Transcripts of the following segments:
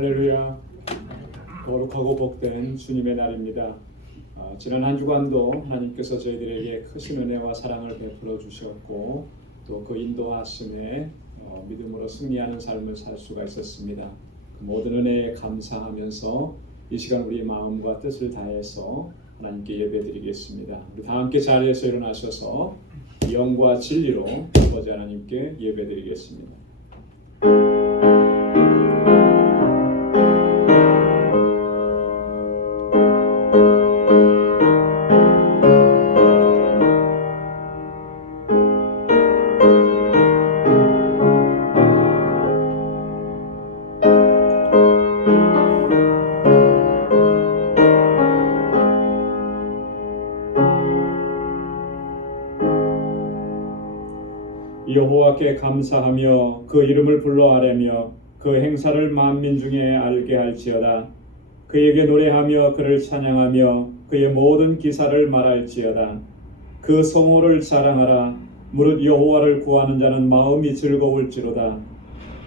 할렐루야. 거룩하고 복된 주님의 날입니다. 지난 한 주간도 하나님께서 저희들에게 크신 은혜와 사랑을 베풀어 주셨고 또 그 인도하심에 믿음으로 승리하는 삶을 살 수가 있었습니다. 그 모든 은혜에 감사하면서 이 시간 우리의 마음과 뜻을 다해서 하나님께 예배드리겠습니다. 우리 다 함께 자리에서 일어나셔서 영과 진리로 아버지 하나님께 예배드리겠습니다. 여호와께 감사하며 그 이름을 불러 아뢰며 그 행사를 만민 중에 알게 할지어다. 그에게 노래하며 그를 찬양하며 그의 모든 기사를 말할지어다. 그 성호를 자랑하라. 무릇 여호와를 구하는 자는 마음이 즐거울지로다.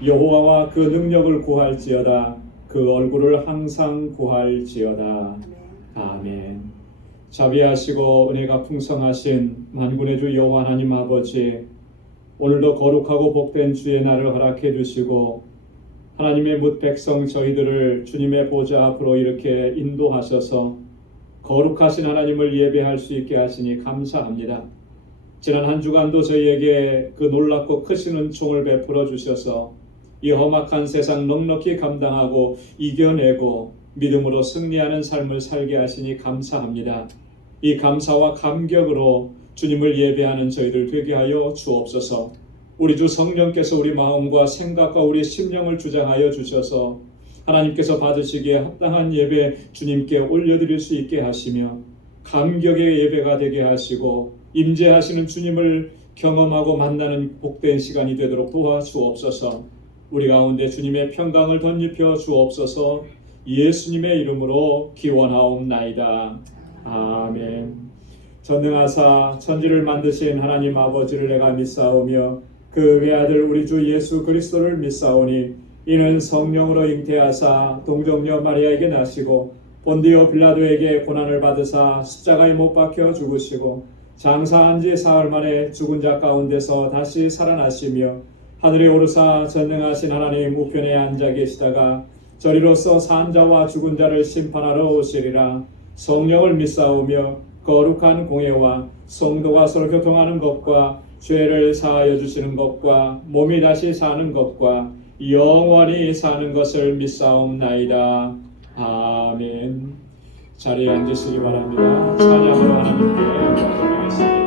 여호와와 그 능력을 구할지어다. 그 얼굴을 항상 구할지어다. 아멘. 자비하시고 은혜가 풍성하신 만군의 주 여호와 하나님 아버지, 오늘도 거룩하고 복된 주의 날을 허락해 주시고 하나님의 뭇 백성 저희들을 주님의 보좌 앞으로 이렇게 인도하셔서 거룩하신 하나님을 예배할 수 있게 하시니 감사합니다. 지난 한 주간도 저희에게 그 놀랍고 크신 은총을 베풀어 주셔서 이 험악한 세상 넉넉히 감당하고 이겨내고 믿음으로 승리하는 삶을 살게 하시니 감사합니다. 이 감사와 감격으로 주님을 예배하는 저희들 되게 하여 주옵소서. 우리 주 성령께서 우리 마음과 생각과 우리 심령을 주장하여 주셔서 하나님께서 받으시기에 합당한 예배 주님께 올려드릴 수 있게 하시며 감격의 예배가 되게 하시고 임재하시는 주님을 경험하고 만나는 복된 시간이 되도록 도와주옵소서. 우리 가운데 주님의 평강을 덧입혀 주옵소서. 예수님의 이름으로 기원하옵나이다. 아멘. 전능하사 천지를 만드신 하나님 아버지를 내가 믿사오며 그 외아들 우리 주 예수 그리스도를 믿사오니 이는 성령으로 잉태하사 동정녀 마리아에게 나시고 본디오 빌라도에게 고난을 받으사 십자가에 못 박혀 죽으시고 장사한 지 사흘 만에 죽은 자 가운데서 다시 살아나시며 하늘에 오르사 전능하신 하나님 우편에 앉아 계시다가 저리로서 산 자와 죽은 자를 심판하러 오시리라. 성령을 믿사오며 거룩한 공예와 성도가 서로 교통하는 것과 죄를 사하여 주시는 것과 몸이 다시 사는 것과 영원히 사는 것을 믿사옵나이다. 아멘. 자리에 앉으시기 바랍니다. 찬양으로 하나님께 영광 드리겠습니다.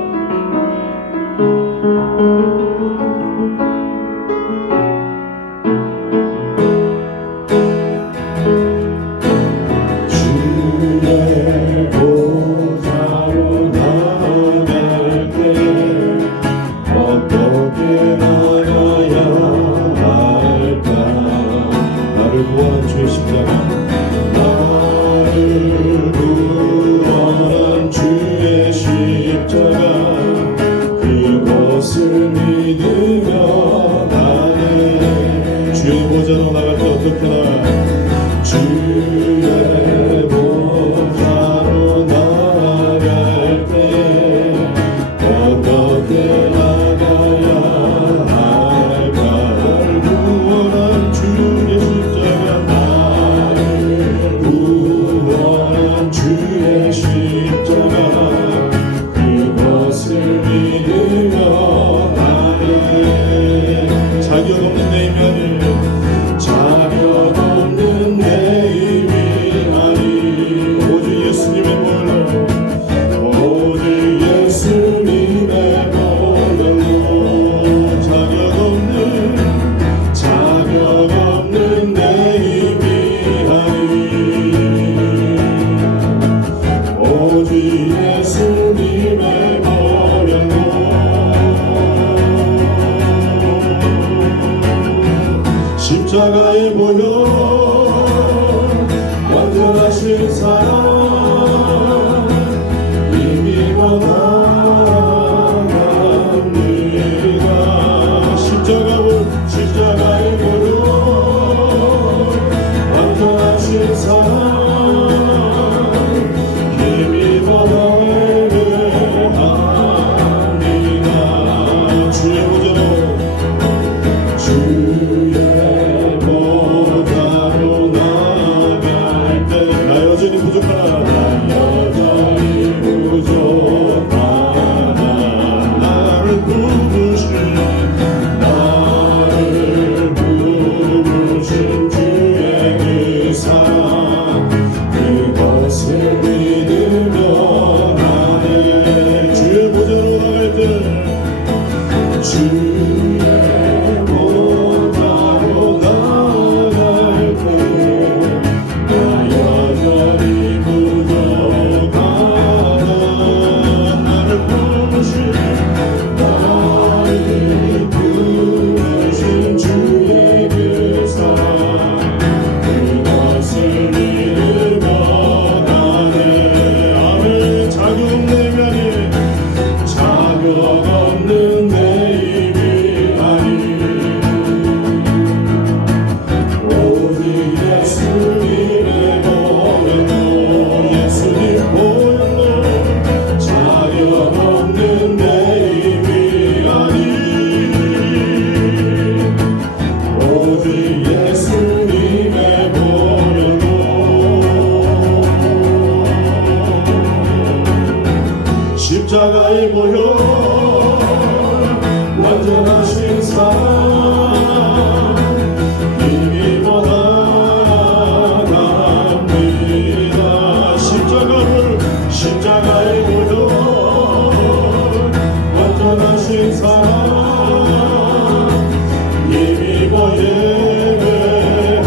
자격 없는 내 힘이 십자가의 보혈 완전하신 사랑 힘입어 나갑니다. 십자가의 보혈 완전하신 사랑 힘입어 예배합니다.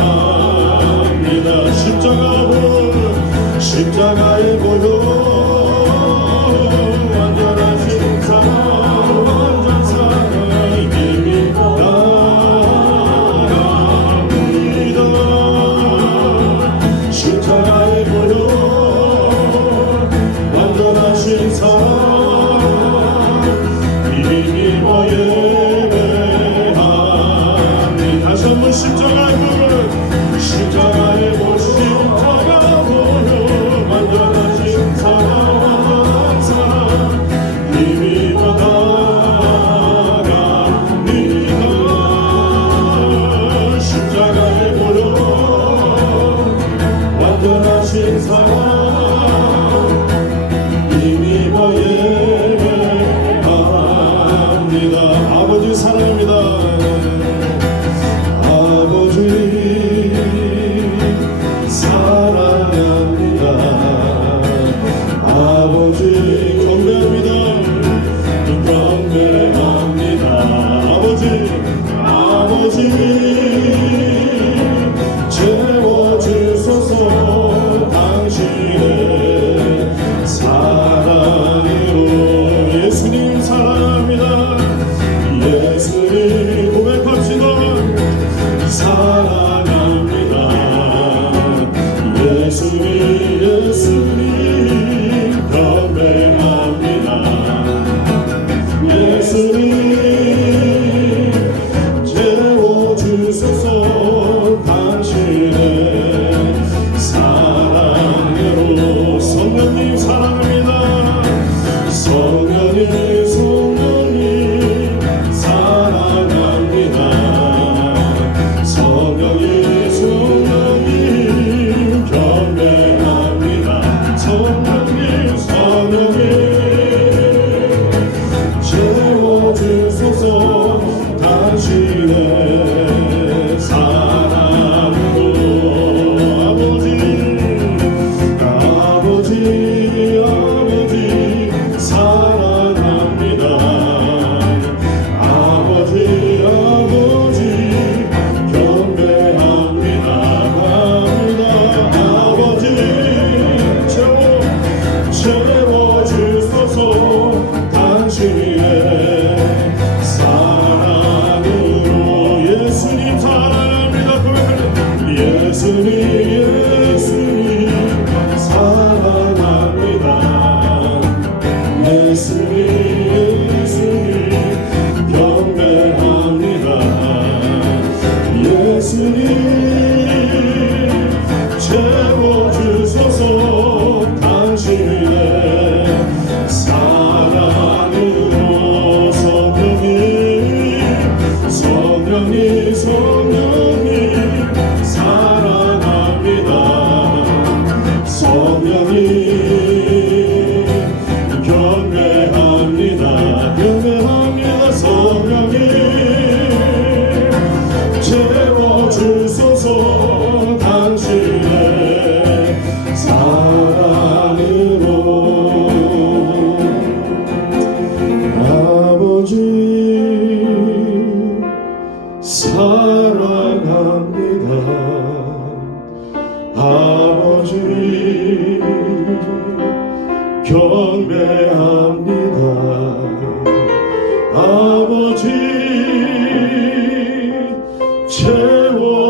십자가의 보혈 완전하신 사랑 완전 사랑 힘입어 나갑니다. 십자가의 보혈 완전하신 사랑 힘입어 예배합니다. 다시 한번 십자가의 보혈 십자가의 보혈 완전하신 사랑 힘입어 나갑니다. 십자가의 보혈 완전하신 사랑 힘입어 예배합니다. 아버지 사랑합니다. 아버지 사랑합니다. 아버지 경배합니다. 경배합니다. 아버지 채워주소서 당신의 사랑으로. 예수님 사랑합니다. 예수님 고백합시다. 사랑합니다. 예수님 경배합니다. 예수님 채워주소서 당신의 사랑으로. 성령님 사랑합니다. 성령님 사랑합니다. 성령님 경배합니다. 성령님 채워주소서 당신의 사랑으로. 아버지 사랑합니다. 아버지 경배합니다. 아버지 채워주소서 당신의 사랑으로. 예수님 사랑합니다. 예수님 사랑합니다. 예수님 경배합니다. 예수님 채워주소서 당신의 사랑으로. 성령님 사랑합니다. 성령님 경배합니다. 성령님 채워주소서 당신의 사랑으로. 아버지 사랑합니다. 아버지 경배합니다. 아버지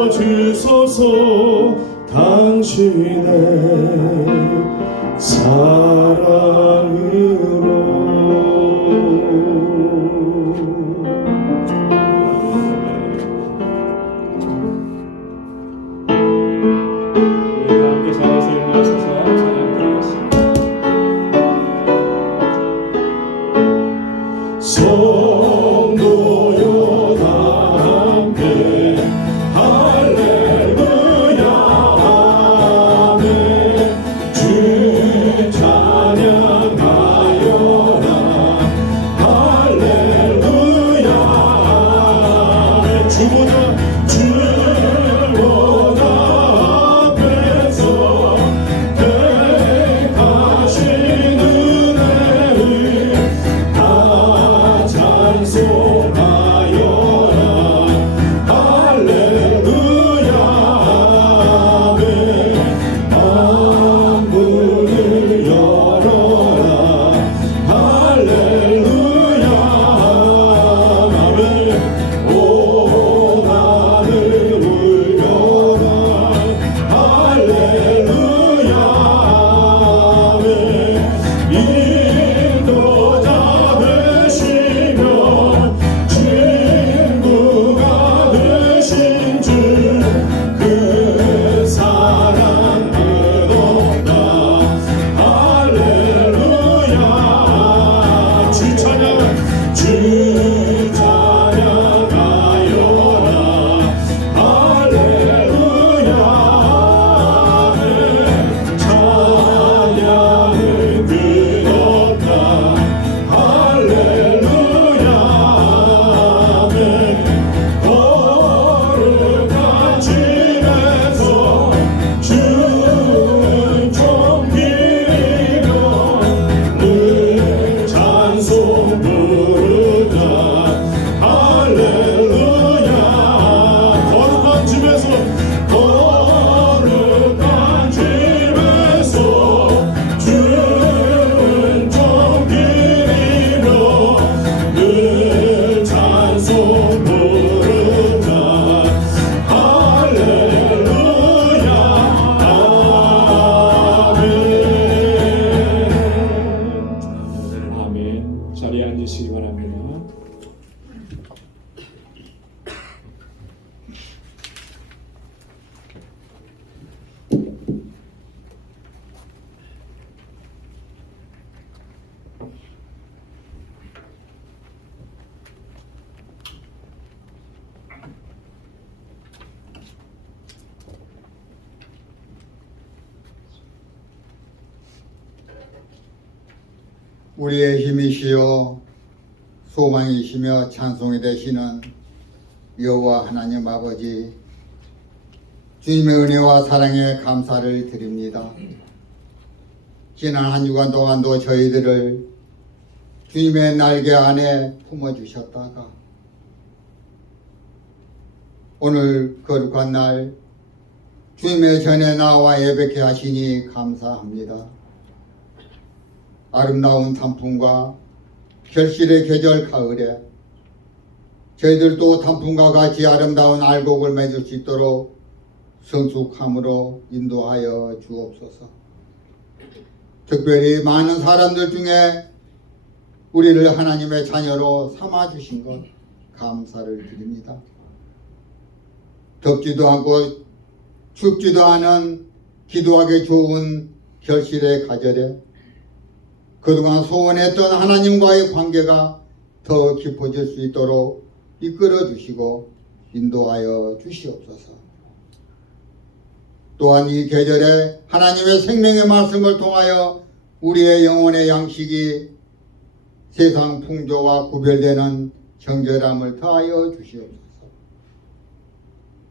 채워주소서 당신의 사랑으로. 함께 자리에서 일어나셔서 찬양드리겠습니다. 성도여 다 함께 할렐루야 아멘. 주 찬양 우리의 힘이시요 소망이시며 찬송이 되시는 여호와 하나님 아버지, 주님의 은혜와 사랑에 감사를 드립니다. 지난 한 주간 동안도 저희들을 주님의 날개 안에 품어주셨다가 오늘 거룩한 날 주님의 전에 나와 예배케 하시니 감사합니다. 아름다운 단풍과 결실의 계절 가을에 저희들도 단풍과 같이 아름다운 알곡을 맺을 수 있도록 성숙함으로 인도하여 주옵소서. 특별히 많은 사람들 중에 우리를 하나님의 자녀로 삼아주신 것 감사를 드립니다. 덥지도 않고 춥지도 않은 기도하기 좋은 결실의 가절에 그동안 소원했던 하나님과의 관계가 더 깊어질 수 있도록 이끌어 주시고 인도하여 주시옵소서. 또한 이 계절에 하나님의 생명의 말씀을 통하여 우리의 영혼의 양식이 세상 풍조와 구별되는 정결함을 더하여 주시옵소서.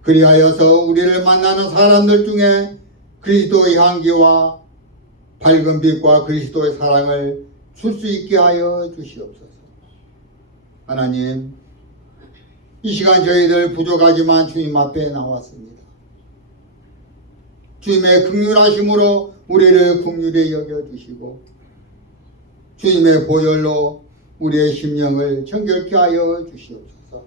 그리하여서 우리를 만나는 사람들 중에 그리스도의 향기와 밝은 빛과 그리스도의 사랑을 줄 수 있게 하여 주시옵소서. 하나님, 이 시간 저희들 부족하지만 주님 앞에 나왔습니다. 주님의 긍휼하심으로 우리를 긍휼히 여겨주시고 주님의 보혈로 우리의 심령을 정결케 하여 주시옵소서.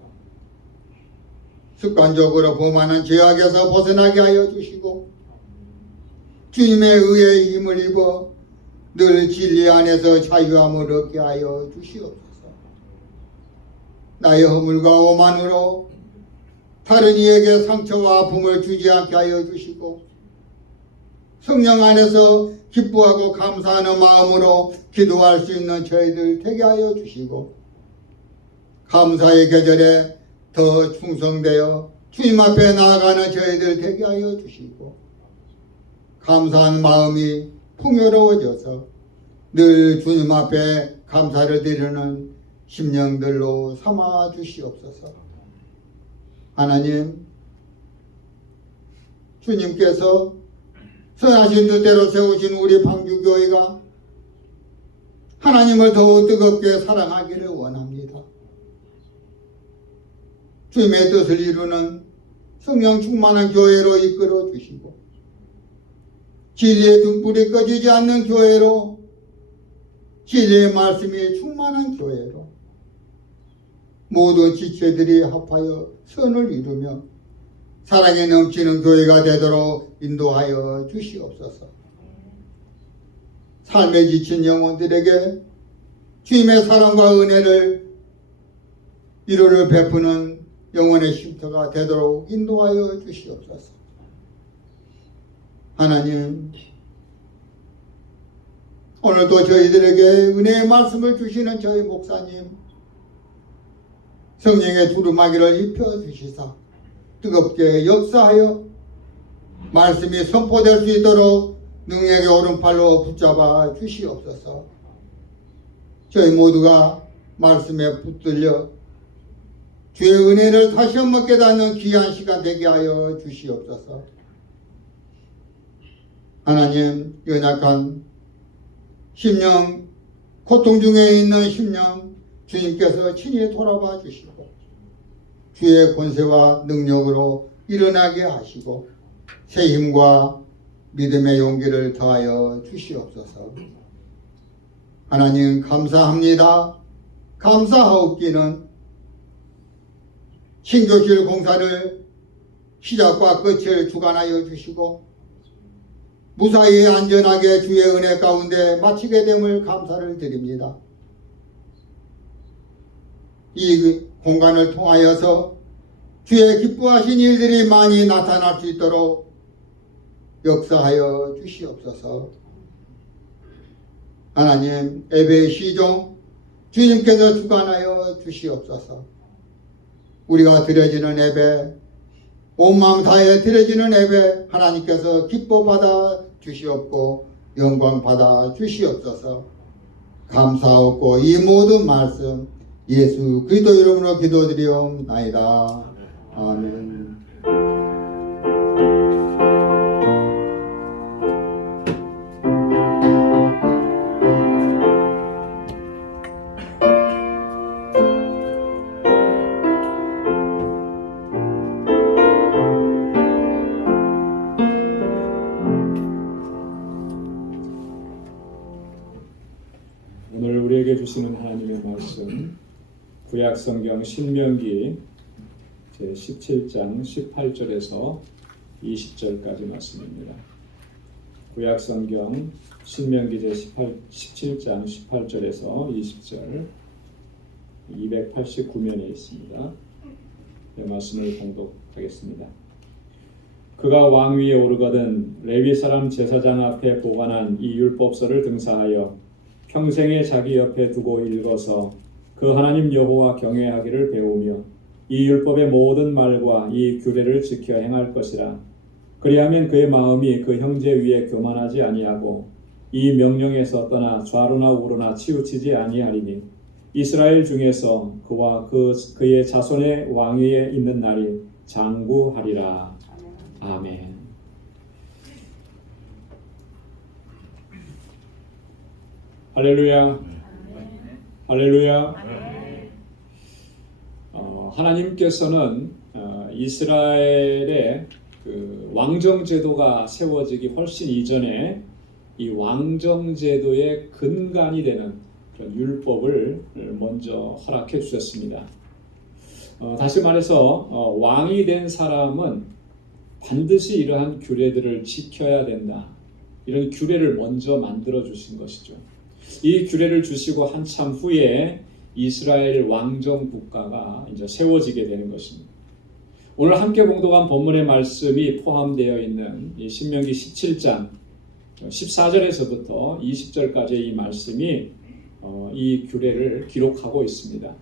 습관적으로 범하는 죄악에서 벗어나게 하여 주시고 주님의 의의 힘을 입어 늘 진리 안에서 자유함을 얻게 하여 주시옵소서. 나의 허물과 오만으로 다른 이에게 상처와 아픔을 주지 않게 하여 주시고 성령 안에서 기뻐하고 감사하는 마음으로 기도할 수 있는 저희들 되게 하여 주시고 감사의 계절에 더 충성되어 주님 앞에 나아가는 저희들 되게 하여 주시고 감사한 마음이 풍요로워져서 늘 주님 앞에 감사를 드리는 심령들로 삼아 주시옵소서. 하나님, 주님께서 선하신 뜻대로 세우신 우리 방주교회가 하나님을 더욱 뜨겁게 사랑하기를 원합니다. 주님의 뜻을 이루는 성령 충만한 교회로 이끌어 주시고 진리의 등불이 꺼지지 않는 교회로, 진리의 말씀이 충만한 교회로 모든 지체들이 합하여 선을 이루며 사랑에 넘치는 교회가 되도록 인도하여 주시옵소서. 삶에 지친 영혼들에게 주님의 사랑과 은혜를 위로를 베푸는 영혼의 쉼터가 되도록 인도하여 주시옵소서. 하나님, 오늘도 저희들에게 은혜의 말씀을 주시는 저희 목사님, 성령의 두루마기를 입혀주시사 뜨겁게 역사하여 말씀이 선포될 수 있도록 능력의 오른팔로 붙잡아 주시옵소서. 저희 모두가 말씀에 붙들려 주의 은혜를 다시 한번 깨닫는 귀한 시간 되게 하여 주시옵소서. 하나님, 연약한 심령, 고통 중에 있는 심령 주님께서 친히 돌아봐 주시고 주의 권세와 능력으로 일어나게 하시고 새 힘과 믿음의 용기를 더하여 주시옵소서. 하나님, 감사합니다. 감사하옵기는 신교실 공사를 시작과 끝을 주관하여 주시고 무사히 안전하게 주의 은혜 가운데 마치게 됨을 감사를 드립니다. 이 공간을 통하여서 주의 기뻐하신 일들이 많이 나타날 수 있도록 역사하여 주시옵소서. 하나님, 예배의 시종 주님께서 주관하여 주시옵소서. 우리가 드려지는 예배, 온 마음 다해 드려지는 예배 하나님께서 기뻐 받아 주시옵고 영광 받아 주시옵소서. 감사하고 이 모든 말씀 예수 그리스도 이름으로 기도드리옵나이다. 아멘. 오늘 우리에게 주시는 하나님의 말씀 구약성경 신명기 제17장 18절에서 20절까지 말씀입니다. 구약성경 신명기 제17장 18절에서 20절 289면에 있습니다. 이 말씀을 봉독하겠습니다. 그가 왕 위에 오르거든 레위 사람 제사장 앞에 보관한 이 율법서를 등사하여 평생에 자기 옆에 두고 읽어서 그 하나님 여호와 경외하기를 배우며 이 율법의 모든 말과 이 규례를 지켜 행할 것이라. 그리하면 그의 마음이 그 형제 위에 교만하지 아니하고 이 명령에서 떠나 좌로나 우로나 치우치지 아니하리니 이스라엘 중에서 그와 그의 자손의 왕위에 있는 날이 장구하리라. 아멘. 할렐루야. 할렐루야. 하나님께서는 이스라엘의 그 왕정 제도가 세워지기 훨씬 이전에 이 왕정 제도의 근간이 되는 그런 율법을 먼저 허락해 주셨습니다. 다시 말해서 왕이 된 사람은 반드시 이러한 규례들을 지켜야 된다. 이런 규례를 먼저 만들어 주신 것이죠. 이 규례를 주시고 한참 후에 이스라엘 왕정 국가가 이제 세워지게 되는 것입니다. 오늘 함께 봉독한 본문의 말씀이 포함되어 있는 이 신명기 17장 14절에서부터 20절까지의 이 말씀이 이 규례를 기록하고 있습니다.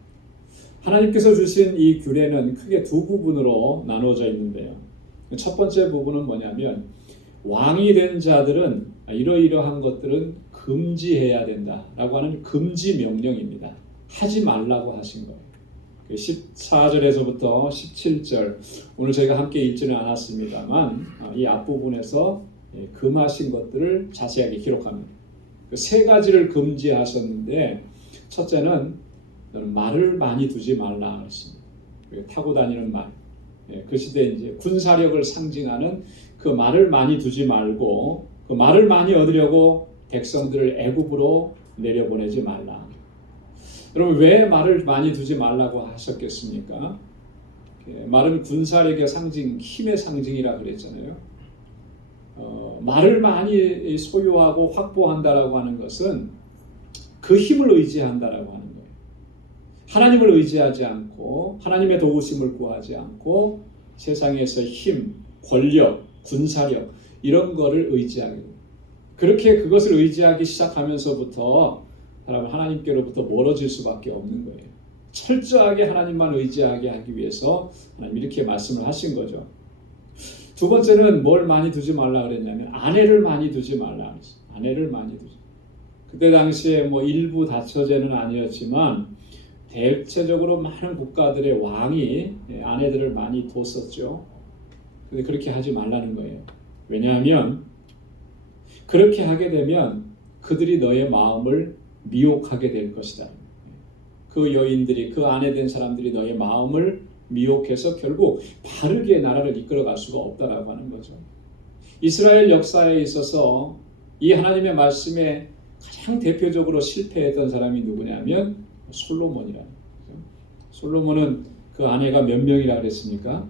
하나님께서 주신 이 규례는 크게 두 부분으로 나누어져 있는데요. 첫 번째 부분은 뭐냐면 왕이 된 자들은 이러이러한 것들은 금지해야 된다라고 하는 금지 명령입니다. 하지 말라고 하신 거예요. 14절에서부터 17절 오늘 저희가 함께 읽지는 않았습니다만 이 앞부분에서 금하신 것들을 자세하게 기록합니다. 세 가지를 금지하셨는데 첫째는 말을 많이 두지 말라 그랬습니다. 타고 다니는 말. 그 시대 이제 군사력을 상징하는 그 말을 많이 두지 말고 그 말을 많이 얻으려고 백성들을 애굽으로 내려보내지 말라. 여러분 왜 말을 많이 두지 말라고 하셨겠습니까? 말은 군사력의 상징, 힘의 상징이라 그랬잖아요. 말을 많이 소유하고 확보한다라고 하는 것은 그 힘을 의지한다라고 하는 거예요. 하나님을 의지하지 않고 하나님의 도우심을 구하지 않고 세상에서 힘, 권력, 군사력 이런 거를 의지하게 됩니다. 그렇게 그것을 의지하기 시작하면서부터 사람은 하나님께로부터 멀어질 수밖에 없는 거예요. 철저하게 하나님만 의지하게 하기 위해서 하나님 이렇게 말씀을 하신 거죠. 두 번째는 뭘 많이 두지 말라 그랬냐면 아내를 많이 두지 말라 그랬어요. 아내를 많이 두지. 그때 당시에 뭐 일부 다처제는 아니었지만 대체적으로 많은 국가들의 왕이 아내들을 많이 뒀었죠. 근데 그렇게 하지 말라는 거예요. 왜냐하면 그렇게 하게 되면 그들이 너의 마음을 미혹하게 될 것이다. 그 여인들이 그 아내 된 사람들이 너의 마음을 미혹해서 결국 바르게 나라를 이끌어갈 수가 없다라고 하는 거죠. 이스라엘 역사에 있어서 이 하나님의 말씀에 가장 대표적으로 실패했던 사람이 누구냐면 솔로몬이라는 거죠. 솔로몬은 그 아내가 몇 명이라 그랬습니까?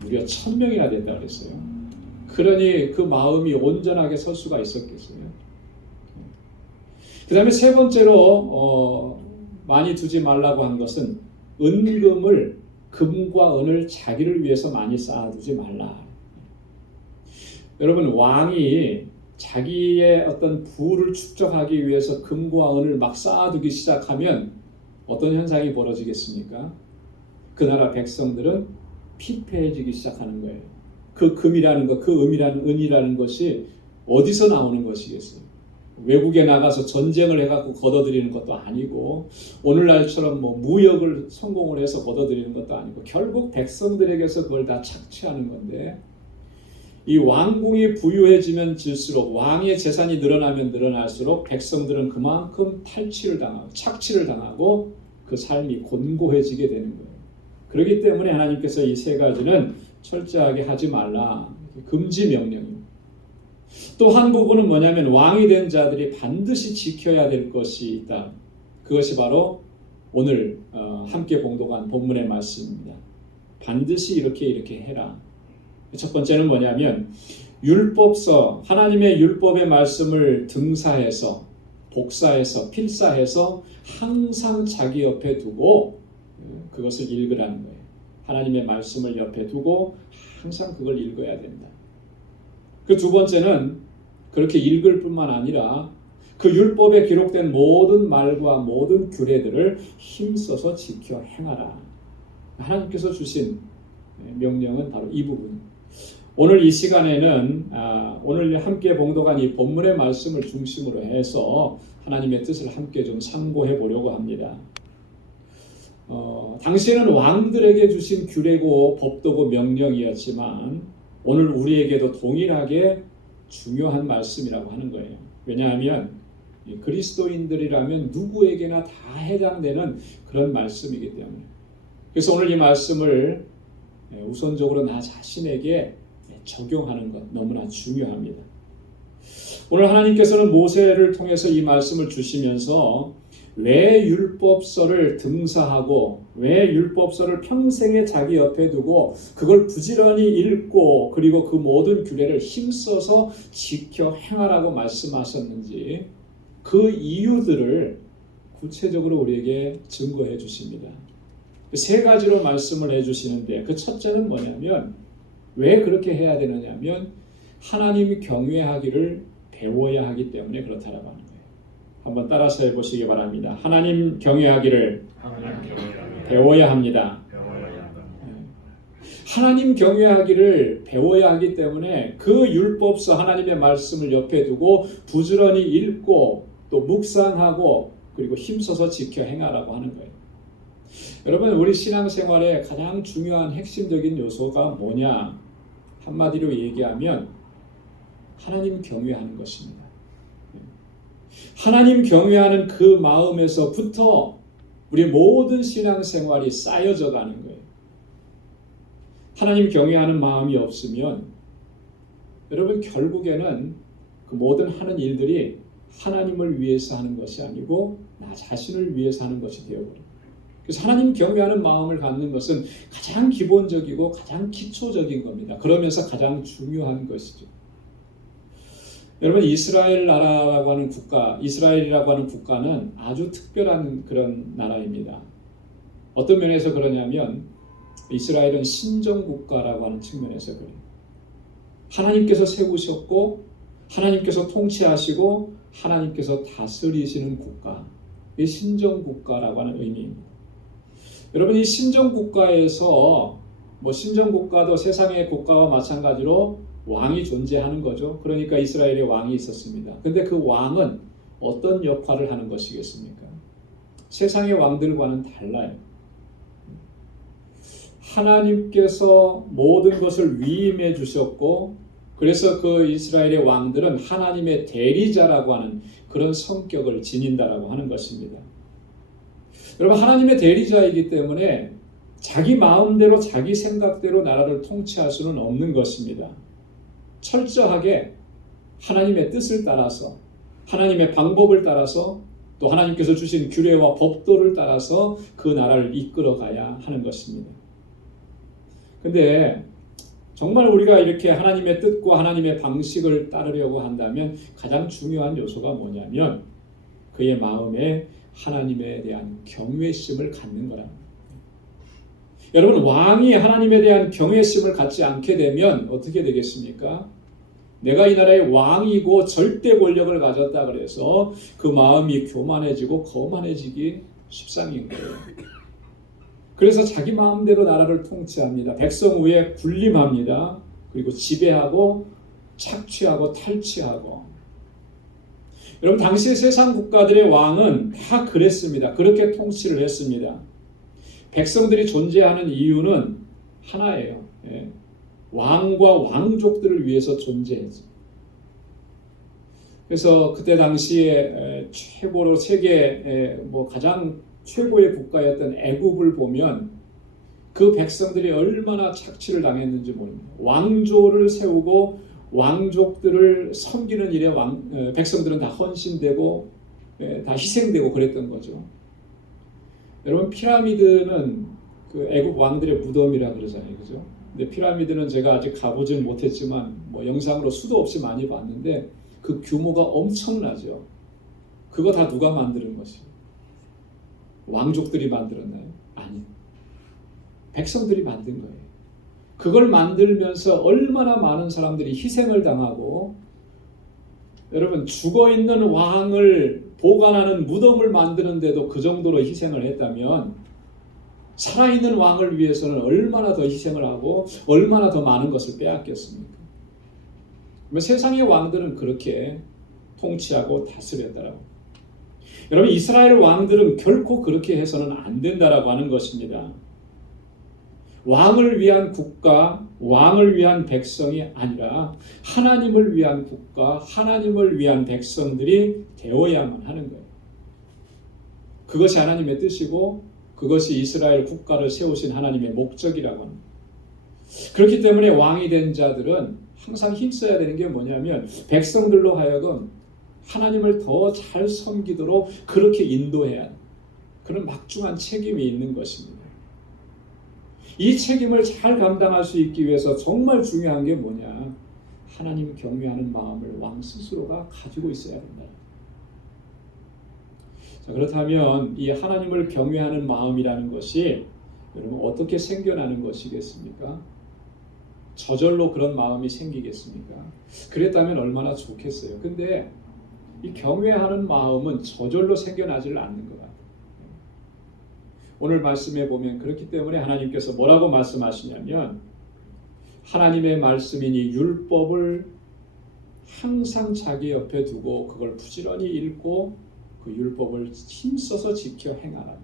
무려 1000명이나 됐다 그랬어요. 그러니 그 마음이 온전하게 설 수가 있었겠어요. 그 다음에 세 번째로 많이 두지 말라고 한 것은 은금을 금과 은을 자기를 위해서 많이 쌓아두지 말라. 여러분 왕이 자기의 어떤 부를 축적하기 위해서 금과 은을 막 쌓아두기 시작하면 어떤 현상이 벌어지겠습니까? 그 나라 백성들은 피폐해지기 시작하는 거예요. 그 금이라는 것, 그 은이라는 것이 어디서 나오는 것이겠어요? 외국에 나가서 전쟁을 해갖고 걷어들이는 것도 아니고 오늘날처럼 뭐 무역을 성공을 해서 걷어들이는 것도 아니고 결국 백성들에게서 그걸 다 착취하는 건데 이 왕궁이 부유해지면 질수록 왕의 재산이 늘어나면 늘어날수록 백성들은 그만큼 탈취를 당하고 착취를 당하고 그 삶이 곤고해지게 되는 거예요. 그렇기 때문에 하나님께서 이 세 가지는 철저하게 하지 말라 금지 명령입니다. 또 한 부분은 뭐냐면 왕이 된 자들이 반드시 지켜야 될 것이 있다. 그것이 바로 오늘 함께 봉독한 본문의 말씀입니다. 반드시 이렇게 해라. 첫 번째는 뭐냐면 율법서, 하나님의 율법의 말씀을 등사해서 복사해서 필사해서 항상 자기 옆에 두고 그것을 읽으라는 거예요. 하나님의 말씀을 옆에 두고 항상 그걸 읽어야 된다. 그 두 번째는 그렇게 읽을 뿐만 아니라 그 율법에 기록된 모든 말과 모든 규례들을 힘써서 지켜 행하라. 하나님께서 주신 명령은 바로 이 부분입니다. 오늘 이 시간에는 오늘 함께 봉독한 이 본문의 말씀을 중심으로 해서 하나님의 뜻을 함께 좀 참고해 보려고 합니다. 당시에는 왕들에게 주신 규례고 법도고 명령이었지만 오늘 우리에게도 동일하게 중요한 말씀이라고 하는 거예요. 왜냐하면 그리스도인들이라면 누구에게나 다 해당되는 그런 말씀이기 때문에. 그래서 오늘 이 말씀을 우선적으로 나 자신에게 적용하는 것 너무나 중요합니다. 오늘 하나님께서는 모세를 통해서 이 말씀을 주시면서 왜 율법서를 등사하고 왜 율법서를 평생에 자기 옆에 두고 그걸 부지런히 읽고 그리고 그 모든 규례를 힘써서 지켜 행하라고 말씀하셨는지 그 이유들을 구체적으로 우리에게 증거해 주십니다. 세 가지로 말씀을 해주시는데 그 첫째는 뭐냐면 왜 그렇게 해야 되느냐면 하나님 경외하기를 배워야 하기 때문에 그렇다라고 하는 거예요. 한번 따라서 해보시기 바랍니다. 하나님 경외하기를 배워야 합니다. 하나님 경외하기를 배워야 하기 때문에 그 율법서 하나님의 말씀을 옆에 두고 부지런히 읽고 또 묵상하고 그리고 힘써서 지켜 행하라고 하는 거예요. 여러분 우리 신앙생활의 가장 중요한 핵심적인 요소가 뭐냐? 한마디로 얘기하면 하나님 경외하는 것입니다. 하나님 경외하는 그 마음에서부터 우리 모든 신앙생활이 쌓여져 가는 거예요. 하나님 경외하는 마음이 없으면 여러분 결국에는 그 모든 하는 일들이 하나님을 위해서 하는 것이 아니고 나 자신을 위해서 하는 것이 되어버려요. 그래서 하나님 경외하는 마음을 갖는 것은 가장 기본적이고 가장 기초적인 겁니다. 그러면서 가장 중요한 것이죠. 여러분 이스라엘 나라라고 하는 국가, 이스라엘이라고 하는 국가는 아주 특별한 그런 나라입니다. 어떤 면에서 그러냐면 이스라엘은 신정국가라고 하는 측면에서 그래요. 하나님께서 세우셨고 하나님께서 통치하시고 하나님께서 다스리시는 국가, 이 신정국가라고 하는 의미입니다. 여러분 이 신정국가에서 신정국가도 세상의 국가와 마찬가지로 왕이 존재하는 거죠. 그러니까 이스라엘에 왕이 있었습니다. 근데 그 왕은 어떤 역할을 하는 것이겠습니까? 세상의 왕들과는 달라요. 하나님께서 모든 것을 위임해 주셨고 그래서 그 이스라엘의 왕들은 하나님의 대리자라고 하는 그런 성격을 지닌다라고 하는 것입니다. 여러분 하나님의 대리자이기 때문에 자기 마음대로 자기 생각대로 나라를 통치할 수는 없는 것입니다. 철저하게 하나님의 뜻을 따라서 하나님의 방법을 따라서 또 하나님께서 주신 규례와 법도를 따라서 그 나라를 이끌어가야 하는 것입니다. 근데 정말 우리가 이렇게 하나님의 뜻과 하나님의 방식을 따르려고 한다면 가장 중요한 요소가 뭐냐면 그의 마음에 하나님에 대한 경외심을 갖는 거랍니다. 여러분 왕이 하나님에 대한 경외심을 갖지 않게 되면 어떻게 되겠습니까? 내가 이 나라의 왕이고 절대 권력을 가졌다 그래서 그 마음이 교만해지고 거만해지기 십상인 거예요. 그래서 자기 마음대로 나라를 통치합니다. 백성 위에 군림합니다. 그리고 지배하고 착취하고 탈취하고 여러분 당시 세상 국가들의 왕은 다 그랬습니다. 그렇게 통치를 했습니다. 백성들이 존재하는 이유는 하나예요. 왕과 왕족들을 위해서 존재했죠. 그래서 그때 당시에 최고로 세계 가장 최고의 국가였던 애국을 보면 그 백성들이 얼마나 착취를 당했는지 모릅니다. 왕조를 세우고 왕족들을 섬기는 일에 백성들은 다 헌신되고 다 희생되고 그랬던 거죠. 여러분 피라미드는 그 애국 왕들의 무덤이라 그러잖아요, 그죠? 근데 피라미드는 제가 아직 가보진 못했지만 영상으로 수도 없이 많이 봤는데 그 규모가 엄청나죠. 그거 다 누가 만드는 것이에요? 왕족들이 만들었나요? 아니요. 백성들이 만든 거예요. 그걸 만들면서 얼마나 많은 사람들이 희생을 당하고, 여러분 죽어있는 왕을 보관하는 무덤을 만드는데도 그 정도로 희생을 했다면 살아있는 왕을 위해서는 얼마나 더 희생을 하고 얼마나 더 많은 것을 빼앗겼습니까? 세상의 왕들은 그렇게 통치하고 다스렸다라고. 여러분 이스라엘 왕들은 결코 그렇게 해서는 안 된다라고 하는 것입니다. 왕을 위한 국가, 왕을 위한 백성이 아니라 하나님을 위한 국가, 하나님을 위한 백성들이 되어야만 하는 거예요. 그것이 하나님의 뜻이고 그것이 이스라엘 국가를 세우신 하나님의 목적이라고 합니다. 그렇기 때문에 왕이 된 자들은 항상 힘써야 되는 게 뭐냐면 백성들로 하여금 하나님을 더 잘 섬기도록 그렇게 인도해야 하는 그런 막중한 책임이 있는 것입니다. 이 책임을 잘 감당할 수 있기 위해서 정말 중요한 게 뭐냐? 하나님 경외하는 마음을 왕 스스로가 가지고 있어야 된다. 자, 그렇다면 이 하나님을 경외하는 마음이라는 것이 여러분 어떻게 생겨나는 것이겠습니까? 저절로 그런 마음이 생기겠습니까? 그랬다면 얼마나 좋겠어요. 근데 이 경외하는 마음은 저절로 생겨나지를 않는 것 같아요. 오늘 말씀에 보면 그렇기 때문에 하나님께서 뭐라고 말씀하시냐면 하나님의 말씀이니 율법을 항상 자기 옆에 두고 그걸 부지런히 읽고 그 율법을 힘써서 지켜 행하라.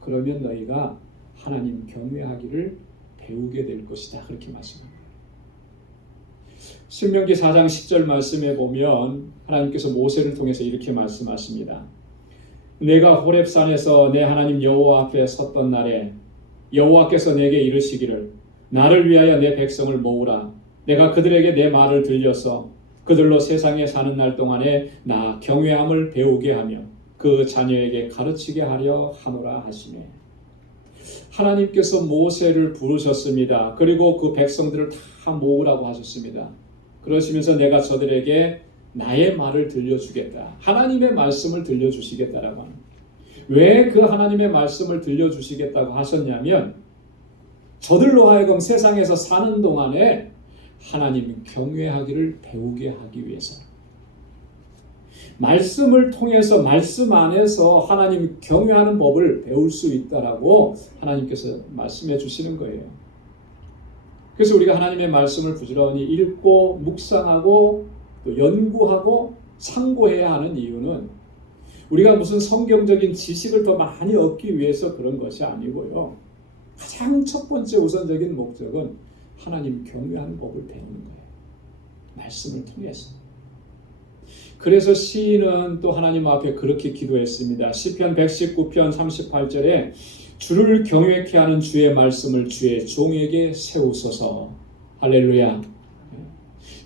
그러면 너희가 하나님 경외하기를 배우게 될 것이다. 그렇게 말씀합니다. 신명기 4장 10절 말씀에 보면 하나님께서 모세를 통해서 이렇게 말씀하십니다. 내가 호렙산에서 내 하나님 여호와 앞에 섰던 날에 여호와께서 내게 이르시기를 나를 위하여 내 백성을 모으라. 내가 그들에게 내 말을 들려서 그들로 세상에 사는 날 동안에 나 경외함을 배우게 하며 그 자녀에게 가르치게 하려 하노라 하시네. 하나님께서 모세를 부르셨습니다. 그리고 그 백성들을 다 모으라고 하셨습니다. 그러시면서 내가 저들에게 나의 말을 들려주겠다. 하나님의 말씀을 들려주시겠다라고 하는. 왜 그 하나님의 말씀을 들려주시겠다고 하셨냐면 저들로 하여금 세상에서 사는 동안에 하나님 경외하기를 배우게 하기 위해서. 말씀을 통해서 말씀 안에서 하나님 경외하는 법을 배울 수 있다라고 하나님께서 말씀해 주시는 거예요. 그래서 우리가 하나님의 말씀을 부지런히 읽고 묵상하고 또 연구하고 상고해야 하는 이유는 우리가 무슨 성경적인 지식을 더 많이 얻기 위해서 그런 것이 아니고요. 가장 첫 번째 우선적인 목적은 하나님 경외하는 법을 배우는 거예요. 말씀을 통해서. 그래서 시인은 또 하나님 앞에 그렇게 기도했습니다. 시편 119편 38절에 주를 경외케 하는 주의 말씀을 주의 종에게 세우소서. 할렐루야.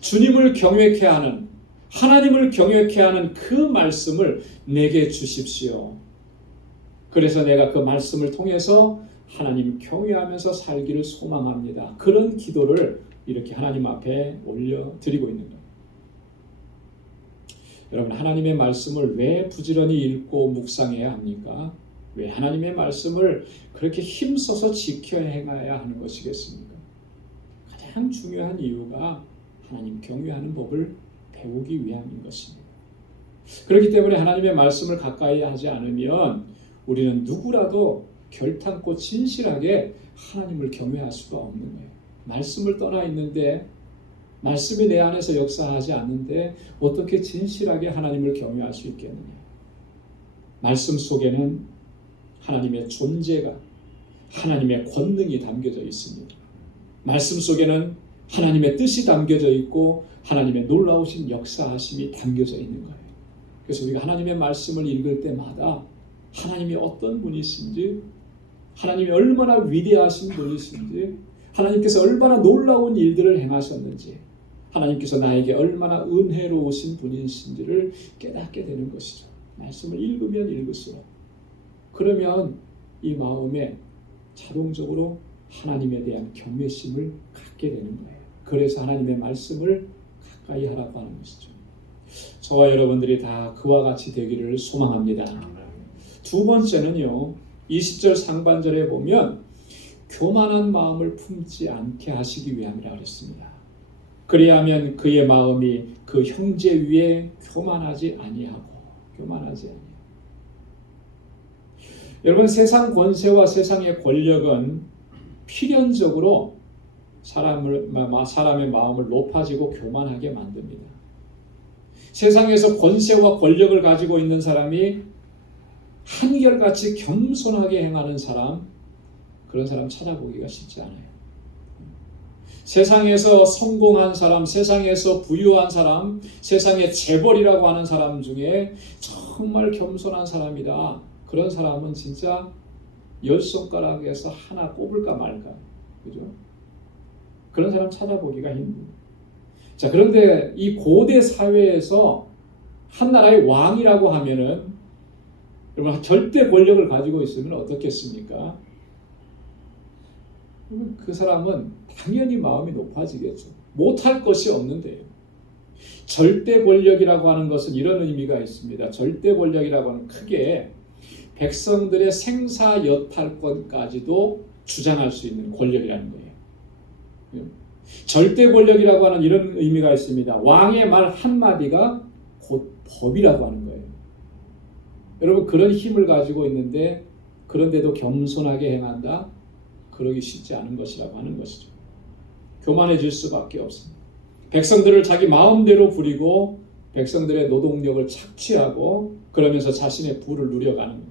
주님을 경외케 하는, 하나님을 경외케 하는 그 말씀을 내게 주십시오. 그래서 내가 그 말씀을 통해서 하나님 경외하면서 살기를 소망합니다. 그런 기도를 이렇게 하나님 앞에 올려드리고 있는 거예요. 여러분 하나님의 말씀을 왜 부지런히 읽고 묵상해야 합니까? 왜 하나님의 말씀을 그렇게 힘써서 지켜 행해야 하는 것이겠습니까? 가장 중요한 이유가 하나님 경외하는 법을 배우기 위함인 것입니다. 그렇기 때문에 하나님의 말씀을 가까이 하지 않으면 우리는 누구라도 결탄코 진실하게 하나님을 경외할 수가 없는 거예요. 말씀을 떠나 있는데 말씀이 내 안에서 역사하지 않는데 어떻게 진실하게 하나님을 경외할 수 있겠느냐? 말씀 속에는 하나님의 존재가, 하나님의 권능이 담겨져 있습니다. 말씀 속에는 하나님의 뜻이 담겨져 있고 하나님의 놀라우신 역사하심이 담겨져 있는 거예요. 그래서 우리가 하나님의 말씀을 읽을 때마다 하나님이 어떤 분이신지, 하나님이 얼마나 위대하신 분이신지, 하나님께서 얼마나 놀라운 일들을 행하셨는지, 하나님께서 나에게 얼마나 은혜로우신 분이신지를 깨닫게 되는 것이죠. 말씀을 읽으면 읽을수록. 그러면 이 마음에 자동적으로 하나님에 대한 경외심을 갖게 되는 거예요. 그래서 하나님의 말씀을 가까이 하라고 하는 것이죠. 저와 여러분들이 다 그와 같이 되기를 소망합니다. 두 번째는요, 20절 상반절에 보면 교만한 마음을 품지 않게 하시기 위함이라 그랬습니다. 그리하면 그의 마음이 그 형제 위에 교만하지 아니하고. 여러분, 세상 권세와 세상의 권력은 필연적으로 사람의 마음을 높아지고 교만하게 만듭니다. 세상에서 권세와 권력을 가지고 있는 사람이 한결같이 겸손하게 행하는 사람, 그런 사람 찾아보기가 쉽지 않아요. 세상에서 성공한 사람, 세상에서 부유한 사람, 세상의 재벌이라고 하는 사람 중에 정말 겸손한 사람이다. 그런 사람은 진짜 10손가락에서 하나 꼽을까 말까. 그죠? 그런 사람 찾아보기가 힘듭니다. 자, 그런데 이 고대 사회에서 한 나라의 왕이라고 하면은 여러분 절대 권력을 가지고 있으면 어떻겠습니까? 그 사람은 당연히 마음이 높아지겠죠. 못할 것이 없는데요. 절대 권력이라고 하는 것은 이런 의미가 있습니다. 절대 권력이라고 하는 크게 백성들의 생사여탈권까지도 주장할 수 있는 권력이라는 거예요. 절대 권력이라고 하는 이런 의미가 있습니다. 왕의 말 한마디가 곧 법이라고 하는 거예요. 여러분, 그런 힘을 가지고 있는데 그런데도 겸손하게 행한다? 그러기 쉽지 않은 것이라고 하는 것이죠. 교만해질 수밖에 없습니다. 백성들을 자기 마음대로 부리고 백성들의 노동력을 착취하고 그러면서 자신의 부를 누려가는 거예요.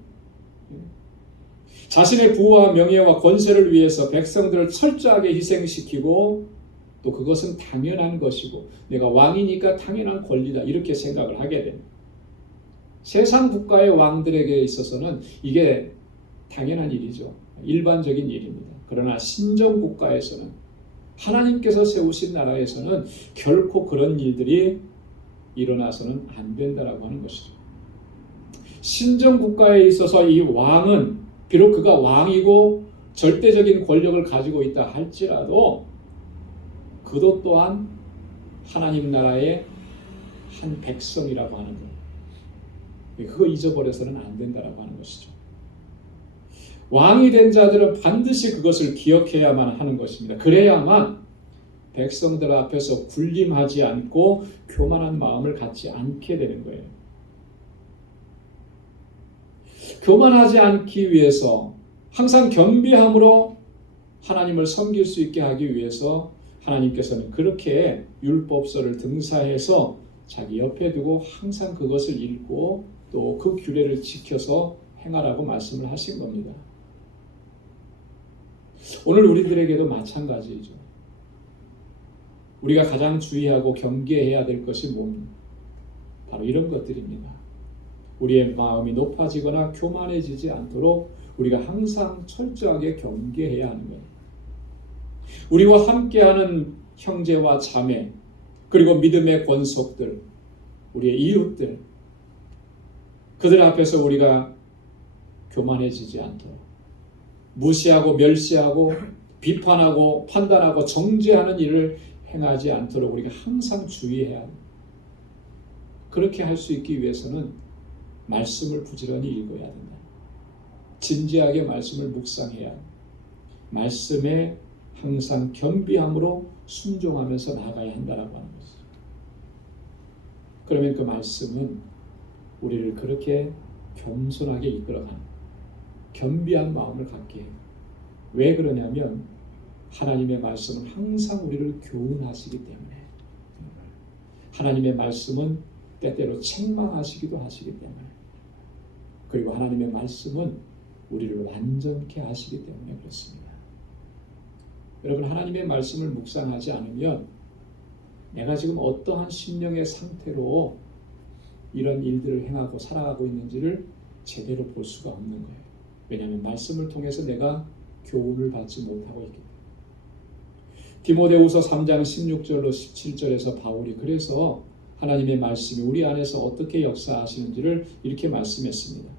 자신의 부와 명예와 권세를 위해서 백성들을 철저하게 희생시키고 또 그것은 당연한 것이고 내가 왕이니까 당연한 권리다 이렇게 생각을 하게 됩니다. 세상 국가의 왕들에게 있어서는 이게 당연한 일이죠. 일반적인 일입니다. 그러나 신정 국가에서는 하나님께서 세우신 나라에서는 결코 그런 일들이 일어나서는 안 된다라고 하는 것이죠. 신정 국가에 있어서 이 왕은 비록 그가 왕이고 절대적인 권력을 가지고 있다 할지라도 그도 또한 하나님 나라의 한 백성이라고 하는 거예요. 그거 잊어버려서는 안 된다라고 하는 것이죠. 왕이 된 자들은 반드시 그것을 기억해야만 하는 것입니다. 그래야만 백성들 앞에서 군림하지 않고 교만한 마음을 갖지 않게 되는 거예요. 교만하지 않기 위해서 항상 겸비함으로 하나님을 섬길 수 있게 하기 위해서 하나님께서는 그렇게 율법서를 등사해서 자기 옆에 두고 항상 그것을 읽고 또 그 규례를 지켜서 행하라고 말씀을 하신 겁니다. 오늘 우리들에게도 마찬가지죠. 우리가 가장 주의하고 경계해야 될 것이 뭡니까? 바로 이런 것들입니다. 우리의 마음이 높아지거나 교만해지지 않도록 우리가 항상 철저하게 경계해야 하는 거예요. 우리와 함께하는 형제와 자매, 그리고 믿음의 권속들, 우리의 이웃들, 그들 앞에서 우리가 교만해지지 않도록 무시하고 멸시하고 비판하고 판단하고 정죄하는 일을 행하지 않도록 우리가 항상 주의해야 합니다. 그렇게 할 수 있기 위해서는 말씀을 부지런히 읽어야 된다. 진지하게 말씀을 묵상해야 합니다. 말씀에 항상 겸비함으로 순종하면서 나아가야 한다라고 하는 것이죠. 그러면 그 말씀은 우리를 그렇게 겸손하게 이끌어가는 겸비한 마음을 갖게 해요. 왜 그러냐면 하나님의 말씀은 항상 우리를 교훈하시기 때문에 하나님의 말씀은 때때로 책망하시기도 하시기 때문에, 그리고 하나님의 말씀은 우리를 완전케 하시기 때문에 그렇습니다. 여러분, 하나님의 말씀을 묵상하지 않으면 내가 지금 어떠한 심령의 상태로 이런 일들을 행하고 살아가고 있는지를 제대로 볼 수가 없는 거예요. 왜냐하면 말씀을 통해서 내가 교훈을 받지 못하고 있기 때문에. 디모데후서 3장 16절로 17절에서 바울이 그래서 하나님의 말씀이 우리 안에서 어떻게 역사하시는지를 이렇게 말씀했습니다.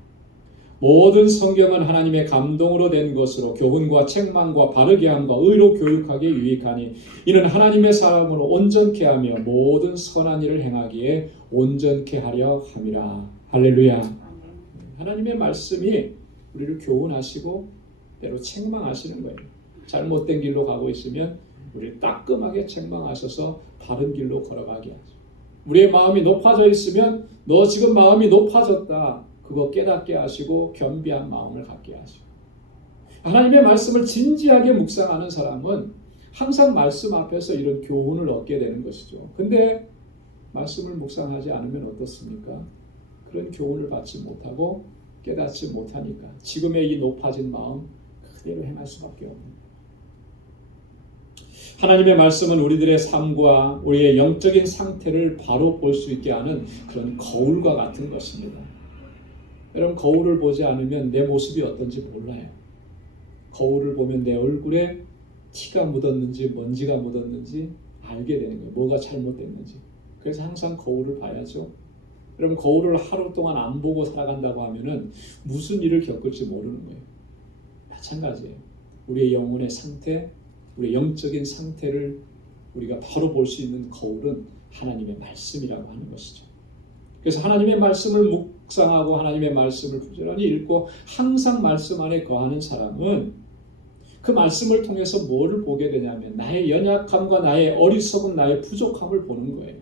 모든 성경은 하나님의 감동으로 된 것으로 교훈과 책망과 바르게 함과 의로 교육하기에 유익하니 이는 하나님의 사람으로 온전케 하며 모든 선한 일을 행하기에 온전케 하려 함이라. 할렐루야. 하나님의 말씀이 우리를 교훈하시고 때로 책망하시는 거예요. 잘못된 길로 가고 있으면 우리를 따끔하게 책망하셔서 바른 길로 걸어가게 하죠. 우리의 마음이 높아져 있으면 너 지금 마음이 높아졌다, 그거 깨닫게 하시고 겸비한 마음을 갖게 하시고, 하나님의 말씀을 진지하게 묵상하는 사람은 항상 말씀 앞에서 이런 교훈을 얻게 되는 것이죠. 근데 말씀을 묵상하지 않으면 어떻습니까? 그런 교훈을 받지 못하고 깨닫지 못하니까 지금의 이 높아진 마음 그대로 행할 수밖에 없는 거예요. 하나님의 말씀은 우리들의 삶과 우리의 영적인 상태를 바로 볼 수 있게 하는 그런 거울과 같은 것입니다. 여러분, 거울을 보지 않으면 내 모습이 어떤지 몰라요. 거울을 보면 내 얼굴에 티가 묻었는지 먼지가 묻었는지 알게 되는 거예요. 뭐가 잘못됐는지. 그래서 항상 거울을 봐야죠. 여러분, 거울을 하루 동안 안 보고 살아간다고 하면은 무슨 일을 겪을지 모르는 거예요. 마찬가지예요. 우리의 영혼의 상태, 우리의 영적인 상태를 우리가 바로 볼 수 있는 거울은 하나님의 말씀이라고 하는 것이죠. 그래서 하나님의 말씀을 묵상하고 하나님의 말씀을 부지런히 읽고 항상 말씀 안에 거하는 사람은 그 말씀을 통해서 뭐를 보게 되냐면 나의 연약함과 나의 어리석음, 나의 부족함을 보는 거예요.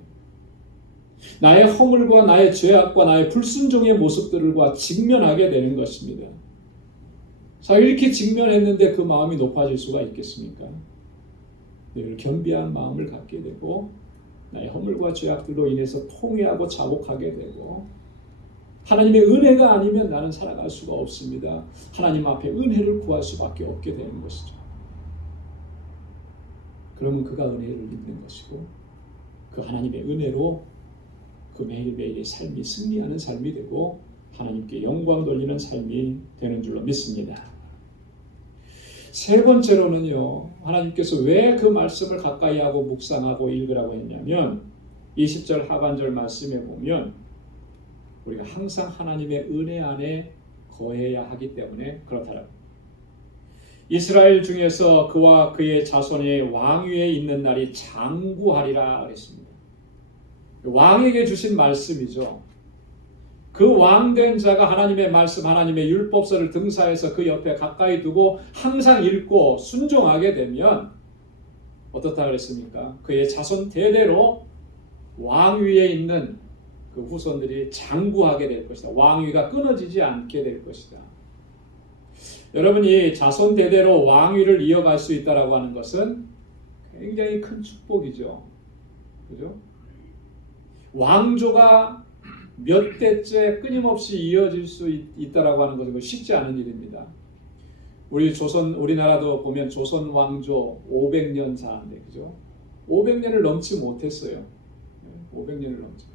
나의 허물과 나의 죄악과 나의 불순종의 모습들과 직면하게 되는 것입니다. 자, 이렇게 직면했는데 그 마음이 높아질 수가 있겠습니까? 늘 겸비한 마음을 갖게 되고 나의 허물과 죄악들로 인해서 통회하고 자복하게 되고, 하나님의 은혜가 아니면 나는 살아갈 수가 없습니다. 하나님 앞에 은혜를 구할 수밖에 없게 되는 것이죠. 그러면 그가 은혜를 입는 것이고 그 하나님의 은혜로 그 매일매일의 삶이 승리하는 삶이 되고 하나님께 영광 돌리는 삶이 되는 줄로 믿습니다. 세 번째로는요, 하나님께서 왜 그 말씀을 가까이 하고 묵상하고 읽으라고 했냐면 20절 하반절 말씀에 보면 우리가 항상 하나님의 은혜 안에 거해야 하기 때문에 그렇다라고. 이스라엘 중에서 그와 그의 자손이 왕위에 있는 날이 장구하리라 그랬습니다. 왕에게 주신 말씀이죠. 그 왕된 자가 하나님의 말씀, 하나님의 율법서를 등사해서 그 옆에 가까이 두고 항상 읽고 순종하게 되면 어떻다 그랬습니까? 그의 자손 대대로 왕위에 있는 그 후손들이 장구하게 될 것이다. 왕위가 끊어지지 않게 될 것이다. 여러분이 자손 대대로 왕위를 이어갈 수 있다라고 하는 것은 굉장히 큰 축복이죠. 그죠? 왕조가 몇 대째 끊임없이 이어질 수 있다라고 하는 것은 쉽지 않은 일입니다. 우리나라도 보면 조선 왕조 500년 사는데, 그죠? 500년을 넘지 못했어요. 500년을 넘지.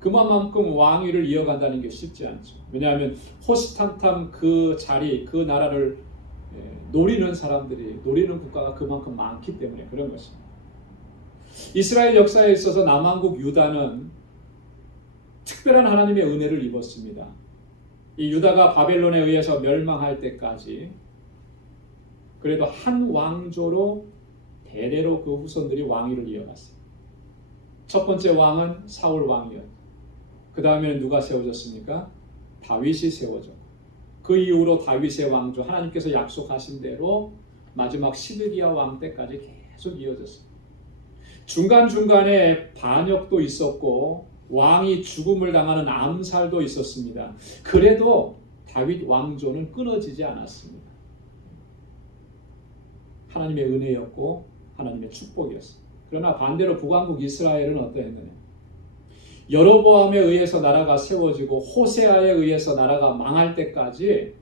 그만큼 왕위를 이어간다는 게 쉽지 않죠. 왜냐하면 호시탐탐 그 자리, 그 나라를 노리는 사람들이, 노리는 국가가 그만큼 많기 때문에 그런 것입니다. 이스라엘 역사에 있어서 남왕국 유다는 특별한 하나님의 은혜를 입었습니다. 이 유다가 바벨론에 의해서 멸망할 때까지 그래도 한 왕조로 대대로 그 후손들이 왕위를 이어갔어요. 첫 번째 왕은 사울 왕이었고 그 다음에는 누가 세워졌습니까? 다윗이 세워져. 그 이후로 다윗의 왕조, 하나님께서 약속하신 대로 마지막 시드기야 왕 때까지 계속 이어졌습니다. 중간중간에 반역도 있었고 왕이 죽음을 당하는 암살도 있었습니다. 그래도 다윗 왕조는 끊어지지 않았습니다. 하나님의 은혜였고 하나님의 축복이었습니다. 그러나 반대로 북왕국 이스라엘은 어떠했느냐? 여로보암에 의해서 나라가 세워지고 호세아에 의해서 나라가 망할 때까지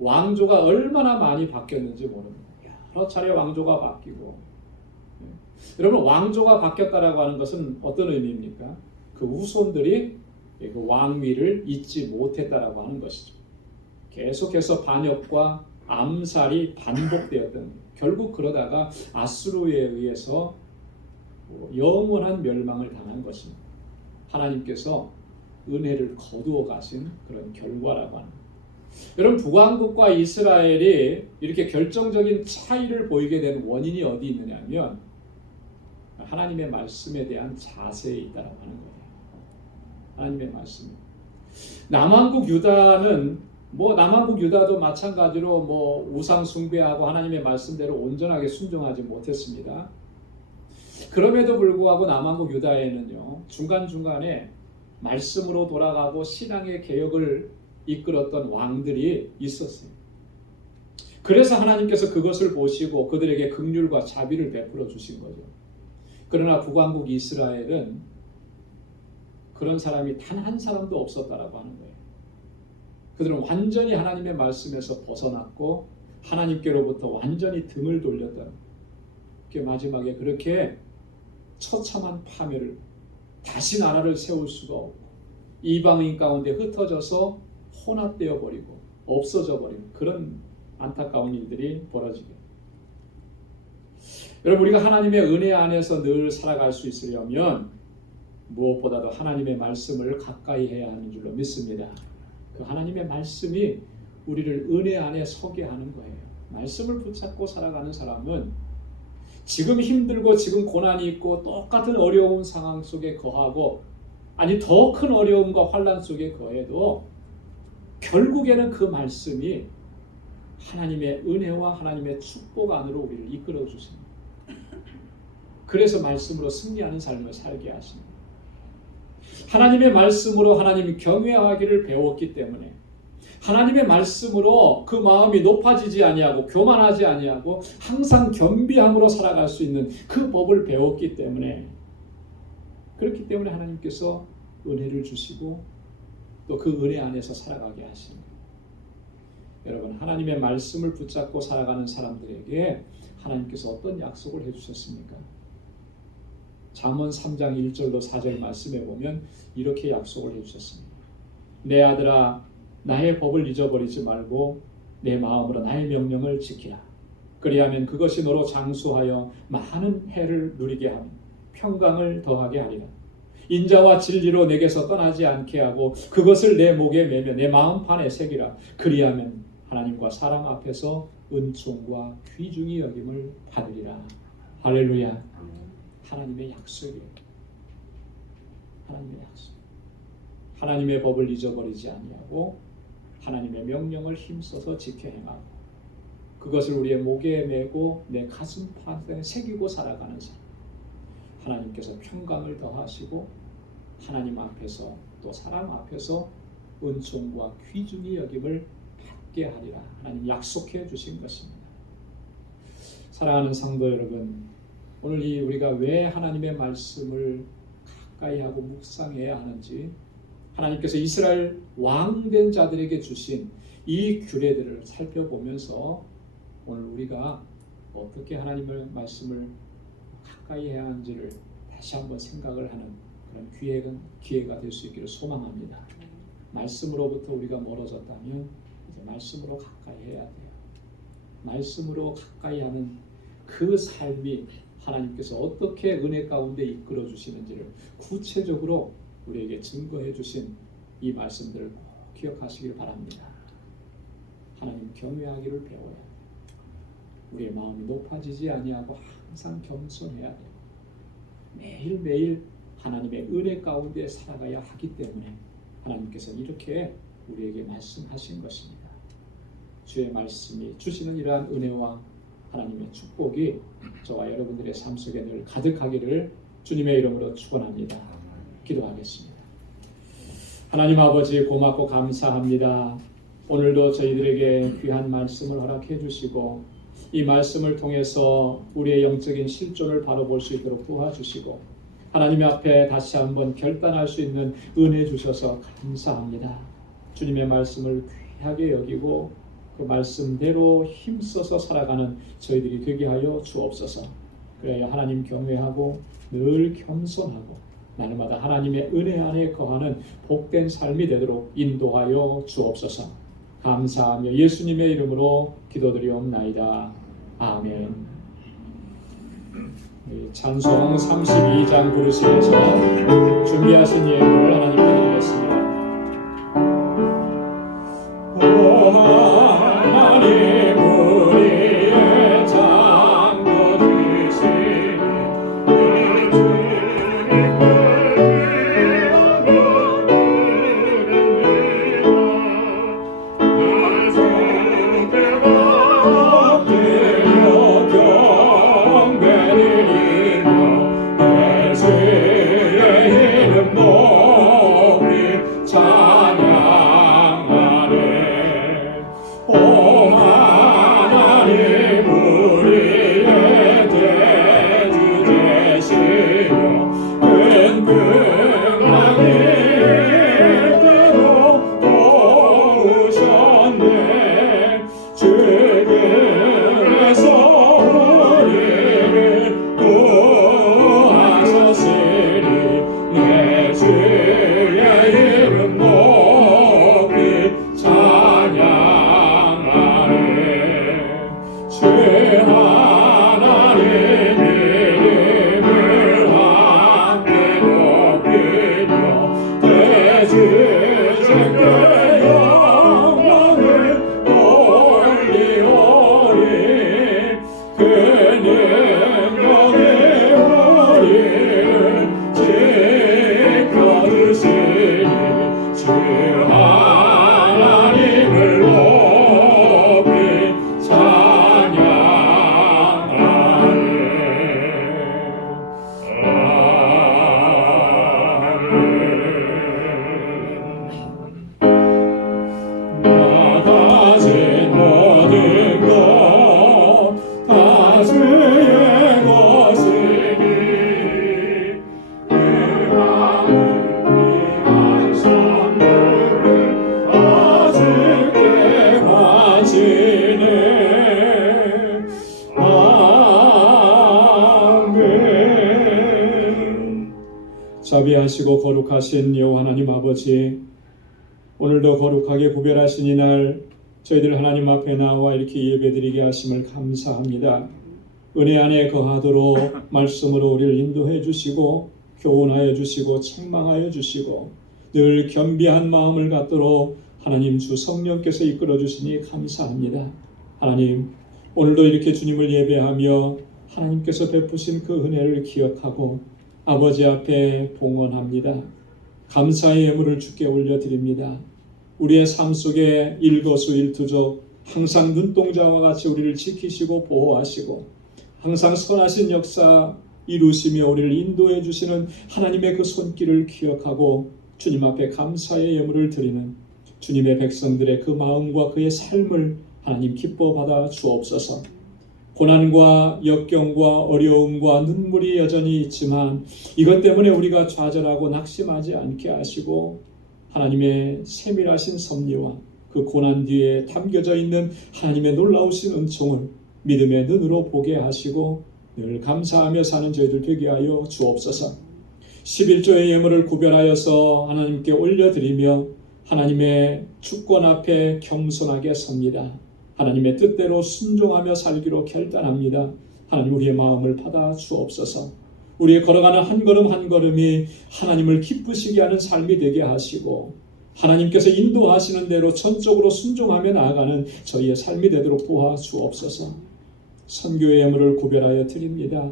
왕조가 얼마나 많이 바뀌었는지 모릅니다. 여러 차례 왕조가 바뀌고. 여러분, 왕조가 바뀌었다라고 하는 것은 어떤 의미입니까? 그 후손들이 그 왕위를 잊지 못했다라고 하는 것이죠. 계속해서 반역과 암살이 반복되었던, 결국 그러다가 아수르에 의해서 영원한 멸망을 당한 것입니다. 하나님께서 은혜를 거두어 가신 그런 결과라고 합니다. 여러분, 북왕국과 이스라엘이 이렇게 결정적인 차이를 보이게 된 원인이 어디 있느냐 하면 하나님의 말씀에 대한 자세에 있다라고 하는 거예요. 하나님의 말씀. 남왕국 유다는 남왕국 유다도 마찬가지로 우상 숭배하고 하나님의 말씀대로 온전하게 순종하지 못했습니다. 그럼에도 불구하고 남왕국 유다에는요, 중간중간에 말씀으로 돌아가고 신앙의 개혁을 이끌었던 왕들이 있었어요. 그래서 하나님께서 그것을 보시고 그들에게 긍휼과 자비를 베풀어 주신 거죠. 그러나 북왕국 이스라엘은 그런 사람이 단 한 사람도 없었다라고 하는 거예요. 그들은 완전히 하나님의 말씀에서 벗어났고 하나님께로부터 완전히 등을 돌렸다는 거예요. 마지막에 그렇게 처참한 파멸을, 다시 나라를 세울 수가 없고 이방인 가운데 흩어져서 혼합되어 버리고 없어져 버리는 그런 안타까운 일들이 벌어지게. 여러분, 우리가 하나님의 은혜 안에서 늘 살아갈 수 있으려면 무엇보다도 하나님의 말씀을 가까이 해야 하는 줄로 믿습니다. 그 하나님의 말씀이 우리를 은혜 안에 서게 하는 거예요. 말씀을 붙잡고 살아가는 사람은 지금 힘들고 지금 고난이 있고 똑같은 어려운 상황 속에 거하고, 아니 더 큰 어려움과 환난 속에 거해도 결국에는 그 말씀이 하나님의 은혜와 하나님의 축복 안으로 우리를 이끌어 주십니다. 그래서 말씀으로 승리하는 삶을 살게 하십니다. 하나님의 말씀으로 하나님 경외하기를 배웠기 때문에, 하나님의 말씀으로 그 마음이 높아지지 아니하고 교만하지 아니하고 항상 겸비함으로 살아갈 수 있는 그 법을 배웠기 때문에, 그렇기 때문에 하나님께서 은혜를 주시고 또 그 은혜 안에서 살아가게 하십니다. 여러분, 하나님의 말씀을 붙잡고 살아가는 사람들에게 하나님께서 어떤 약속을 해주셨습니까? 잠언 3장 1절로 4절 말씀에 보면 이렇게 약속을 해주셨습니다. 내 아들아, 나의 법을 잊어버리지 말고 내 마음으로 나의 명령을 지키라. 그리하면 그것이 너로 장수하여 많은 해를 누리게 하며 평강을 더하게 하리라. 인자와 진리로 내게서 떠나지 않게 하고 그것을 내 목에 매며 내 마음판에 새기라. 그리하면 하나님과 사람 앞에서 은총과 귀중히 여김을 받으리라. 할렐루야. 하나님의 약속이에요. 하나님의 약속. 하나님의 법을 잊어버리지 아니하고 하나님의 명령을 힘써서 지켜 행하고 그것을 우리의 목에 메고 내 가슴판에 새기고 살아가는 사람, 하나님께서 평강을 더하시고 하나님 앞에서 또 사람 앞에서 은총과 귀중히 여김을 받게 하리라. 하나님 약속해 주신 것입니다. 사랑하는 성도 여러분, 오늘 우리가 왜 하나님의 말씀을 가까이 하고 묵상해야 하는지, 하나님께서 이스라엘 왕된 자들에게 주신 이 규례들을 살펴보면서 오늘 우리가 어떻게 하나님의 말씀을 가까이 해야 하는지를 다시 한번 생각을 하는 그런 기회가 될 수 있기를 소망합니다. 말씀으로부터 우리가 멀어졌다면 이제 말씀으로 가까이 해야 돼요. 말씀으로 가까이 하는 그 삶이 하나님께서 어떻게 은혜 가운데 이끌어 주시는지를 구체적으로 우리에게 증거해 주신 이 말씀들을 꼭 기억하시길 바랍니다. 하나님 경외하기를 배워야 돼요. 우리의 마음이 높아지지 아니하고 항상 겸손해야 돼요. 매일매일 하나님의 은혜 가운데 살아가야 하기 때문에 하나님께서 이렇게 우리에게 말씀하신 것입니다. 주의 말씀이 주시는 이러한 은혜와 하나님의 축복이 저와 여러분들의 삶 속에 늘 가득하기를 주님의 이름으로 축원합니다. 기도하겠습니다. 하나님 아버지, 고맙고 감사합니다. 오늘도 저희들에게 귀한 말씀을 허락해 주시고 이 말씀을 통해서 우리의 영적인 실존을 바로 볼 수 있도록 도와주시고 하나님 앞에 다시 한번 결단할 수 있는 은혜 주셔서 감사합니다. 주님의 말씀을 귀하게 여기고 그 말씀대로 힘써서 살아가는 저희들이 되게 하여 주옵소서. 그래야 하나님 경외하고 늘 겸손하고 날마다 하나님의 은혜 안에 거하는 복된 삶이 되도록 인도하여 주옵소서. 감사하며 예수님의 이름으로 기도드리옵나이다. 아멘. 찬송 32장 부르시면서 준비하신 예물을 하나님께 드리겠습니다. 오 하나님 우리의 잠궈주시니 그 주님을 자비하시고 거룩하신 여호와 하나님 아버지, 오늘도 거룩하게 구별하신 이날 저희들 하나님 앞에 나와 이렇게 예배드리게 하심을 감사합니다. 은혜 안에 거하도록 말씀으로 우리를 인도해 주시고 교훈하여 주시고 책망하여 주시고 늘 겸비한 마음을 갖도록 하나님 주 성령께서 이끌어 주시니 감사합니다. 하나님, 오늘도 이렇게 주님을 예배하며 하나님께서 베푸신 그 은혜를 기억하고 아버지 앞에 봉헌합니다. 감사의 예물을 주께 올려드립니다. 우리의 삶 속에 일거수일투족 항상 눈동자와 같이 우리를 지키시고 보호하시고 항상 선하신 역사 이루시며 우리를 인도해 주시는 하나님의 그 손길을 기억하고 주님 앞에 감사의 예물을 드리는 주님의 백성들의 그 마음과 그의 삶을 하나님 기뻐 받아 주옵소서. 고난과 역경과 어려움과 눈물이 여전히 있지만 이것 때문에 우리가 좌절하고 낙심하지 않게 하시고 하나님의 세밀하신 섭리와 그 고난 뒤에 담겨져 있는 하나님의 놀라우신 은총을 믿음의 눈으로 보게 하시고 늘 감사하며 사는 저희들 되게 하여 주옵소서. 11조의 예물을 구별하여서 하나님께 올려드리며 하나님의 주권 앞에 겸손하게 섭니다. 하나님의 뜻대로 순종하며 살기로 결단합니다. 하나님, 우리의 마음을 받아 주옵소서. 우리의 걸어가는 한 걸음 한 걸음이 하나님을 기쁘시게 하는 삶이 되게 하시고 하나님께서 인도하시는 대로 전적으로 순종하며 나아가는 저희의 삶이 되도록 도와주옵소서. 선교의 예물을 구별하여 드립니다.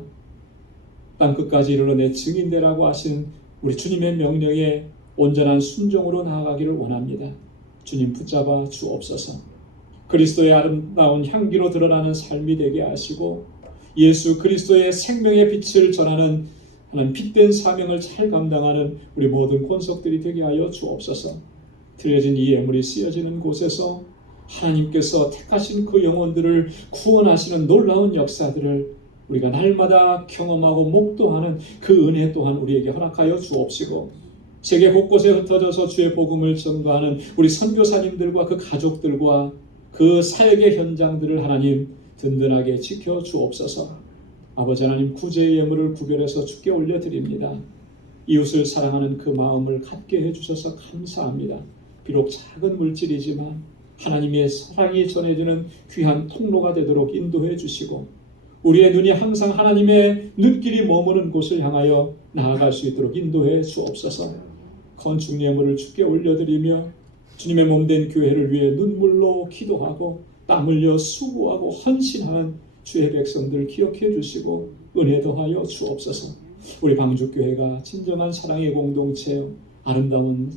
땅끝까지 이르러 내 증인되라고 하신 우리 주님의 명령에 온전한 순종으로 나아가기를 원합니다. 주님 붙잡아 주옵소서. 그리스도의 아름다운 향기로 드러나는 삶이 되게 하시고 예수 그리스도의 생명의 빛을 전하는 하나님 빛된 사명을 잘 감당하는 우리 모든 권속들이 되게 하여 주옵소서. 드려진 이 예물이 쓰여지는 곳에서 하나님께서 택하신 그 영혼들을 구원하시는 놀라운 역사들을 우리가 날마다 경험하고 목도하는 그 은혜 또한 우리에게 허락하여 주옵시고, 세계 곳곳에 흩어져서 주의 복음을 전가하는 우리 선교사님들과 그 가족들과 그 사역의 현장들을 하나님 든든하게 지켜 주옵소서. 아버지 하나님, 구제의 예물을 구별해서 주께 올려드립니다. 이웃을 사랑하는 그 마음을 갖게 해주셔서 감사합니다. 비록 작은 물질이지만 하나님의 사랑이 전해지는 귀한 통로가 되도록 인도해 주시고, 우리의 눈이 항상 하나님의 눈길이 머무는 곳을 향하여 나아갈 수 있도록 인도해 주옵소서. 건축 예물을 주께 올려드리며 주님의 몸된 교회를 위해 눈물로 기도하고 땀 흘려 수고하고 헌신하는 주의 백성들 기억해 주시고 은혜 더하여 주옵소서. 우리 방주교회가 진정한 사랑의 공동체요, 아름다운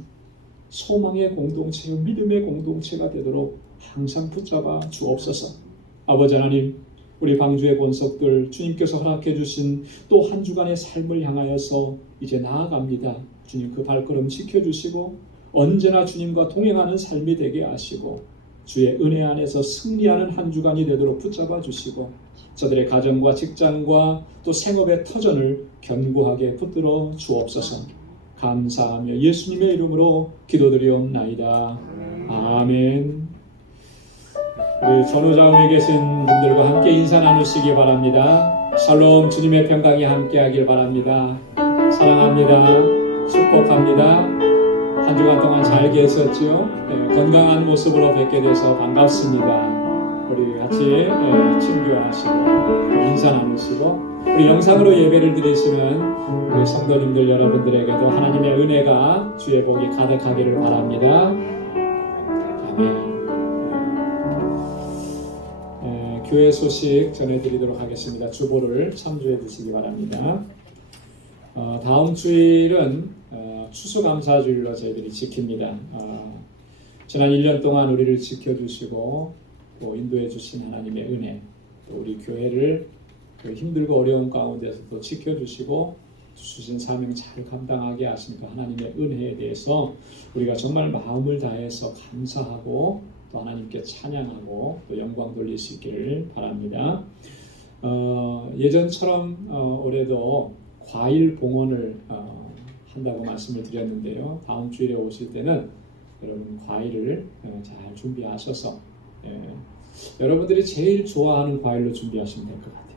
소망의 공동체요, 믿음의 공동체가 되도록 항상 붙잡아 주옵소서. 아버지 하나님, 우리 방주의 권속들 주님께서 허락해 주신 또 한 주간의 삶을 향하여서 이제 나아갑니다. 주님 그 발걸음 지켜주시고 언제나 주님과 동행하는 삶이 되게 하시고 주의 은혜 안에서 승리하는 한 주간이 되도록 붙잡아 주시고 저들의 가정과 직장과 또 생업의 터전을 견고하게 붙들어 주옵소서. 감사하며 예수님의 이름으로 기도드리옵나이다. 아멘. 우리 전후좌우에 계신 분들과 함께 인사 나누시기 바랍니다. 샬롬, 주님의 평강이 함께하길 바랍니다. 사랑합니다. 축복합니다. 한 주간 동안 잘 계셨지요? 네, 건강한 모습으로 뵙게 돼서 반갑습니다. 우리 같이 친교하시고 인사 나누시고 우리 영상으로 예배를 드리시는 우리 성도님들 여러분들에게도 하나님의 은혜가 주의 복이 가득하기를 바랍니다. 아멘. 교회 소식 전해드리도록 하겠습니다. 주보를 참조해 주시기 바랍니다. 다음 주일은 추수감사주일로 저희들이 지킵니다. 지난 1년 동안 우리를 지켜주시고 또 인도해 주신 하나님의 은혜, 또 우리 교회를 힘들고 어려운 가운데서 또 지켜주시고 주신 사명 잘 감당하게 하신 그 하나님의 은혜에 대해서 우리가 정말 마음을 다해서 감사하고 또 하나님께 찬양하고 또 영광 돌릴 수 있기를 바랍니다. 예전처럼 올해도 과일 봉헌을 한다고 말씀을 드렸는데요. 다음 주일에 오실 때는 여러분 과일을 잘 준비하셔서 여러분들이 제일 좋아하는 과일로 준비하시면 될 것 같아요.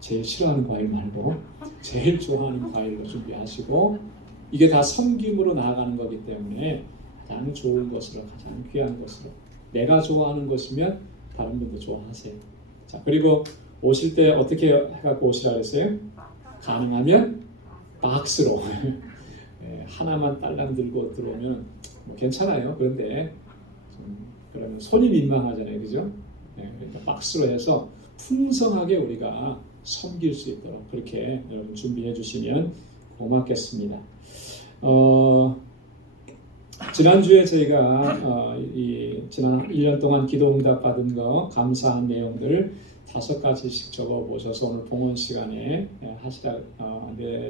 제일 싫어하는 과일 말고 제일 좋아하는 과일로 준비하시고, 이게 다 섬김으로 나아가는 거기 때문에 가장 좋은 것으로, 가장 귀한 것으로, 내가 좋아하는 것이면 다른 분도 좋아하세요. 자, 그리고 오실 때 어떻게 해갖고 오시라 그랬어요? 가능하면 박스로 하나만 딸랑 들고 들어오면 뭐 괜찮아요. 그런데 그러면 손이 민망하잖아요, 그죠? 그러니까 박스로 해서 풍성하게 우리가 섬길 수 있도록 그렇게 여러분 준비해 주시면 고맙겠습니다. 지난주에 저희가 지난 1년 동안 기도 응답 받은 거 감사한 내용들을 5가지씩 적어 보셔서 오늘 봉헌 시간에 하시라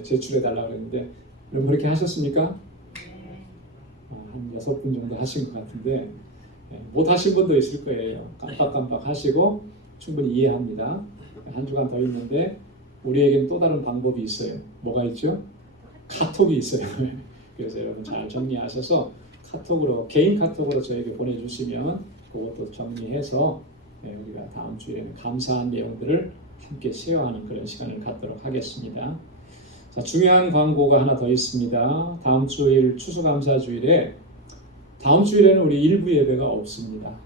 제출해 달라고 그랬는데 여러분 그렇게 하셨습니까? 한 6분 정도 하신 것 같은데 못 하신 분도 있을 거예요. 깜빡깜빡 하시고 충분히 이해합니다. 한 주간 더 있는데 우리에겐 또 다른 방법이 있어요. 뭐가 있죠? 카톡이 있어요. 그래서 여러분 잘 정리하셔서 카톡으로, 개인 카톡으로 저에게 보내주시면 그것도 정리해서 우리가 다음 주에는 감사한 내용들을 함께 쉐어하는 그런 시간을 갖도록 하겠습니다. 자, 중요한 광고가 하나 더 있습니다. 다음 주일 추수감사주일에 다음 주일에는 우리 1부 예배가 없습니다.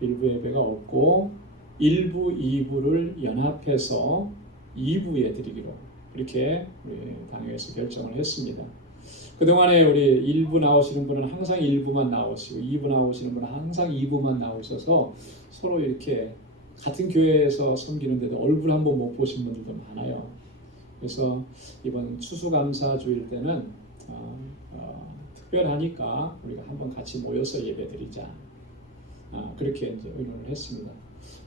1부 예배가 없고 1부, 2부를 연합해서 2부에 드리기로 그렇게 우리 당회에서 결정을 했습니다. 그동안에 우리 1부 나오시는 분은 항상 1부만 나오시고 2부 나오시는 분은 항상 2부만 나오셔서 서로 이렇게 같은 교회에서 섬기는데도 얼굴 한번 못 보신 분들도 많아요. 그래서 이번 추수감사주일 때는 특별하니까 우리가 한번 같이 모여서 예배드리자. 그렇게 이제 의논을 했습니다.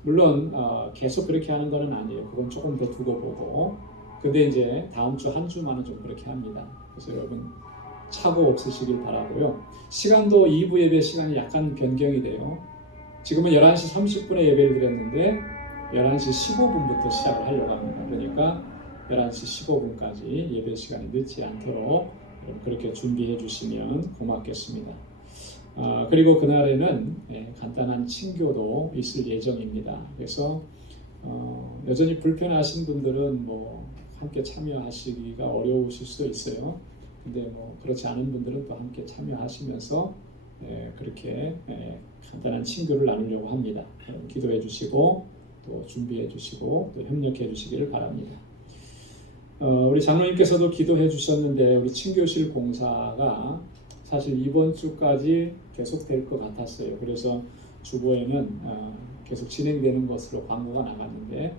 물론 계속 그렇게 하는 건 아니에요. 그건 조금 더 두고 보고. 근데 이제 다음 주 한 주만은 좀 그렇게 합니다. 그래서 여러분 착오 없으시길 바라고요. 시간도 2부 예배 시간이 약간 변경이 돼요. 지금은 11시 30분에 예배를 드렸는데 11시 15분부터 시작을 하려고 합니다. 그러니까 11시 15분까지 예배 시간이 늦지 않도록 그렇게 준비해 주시면 고맙겠습니다. 그리고 그날에는 간단한 친교도 있을 예정입니다. 그래서 여전히 불편하신 분들은 뭐 함께 참여하시기가 어려우실 수도 있어요. 근데 뭐 그렇지 않은 분들은 또 함께 참여하시면서 그렇게 간단한 친교를 나누려고 합니다. 기도해 주시고 또 준비해 주시고 또 협력해 주시기를 바랍니다. 우리 장로님께서도 기도해 주셨는데 우리 친교실 공사가 사실 이번 주까지 계속될 것 같았어요. 그래서 주보에는 계속 진행되는 것으로 광고가 나갔는데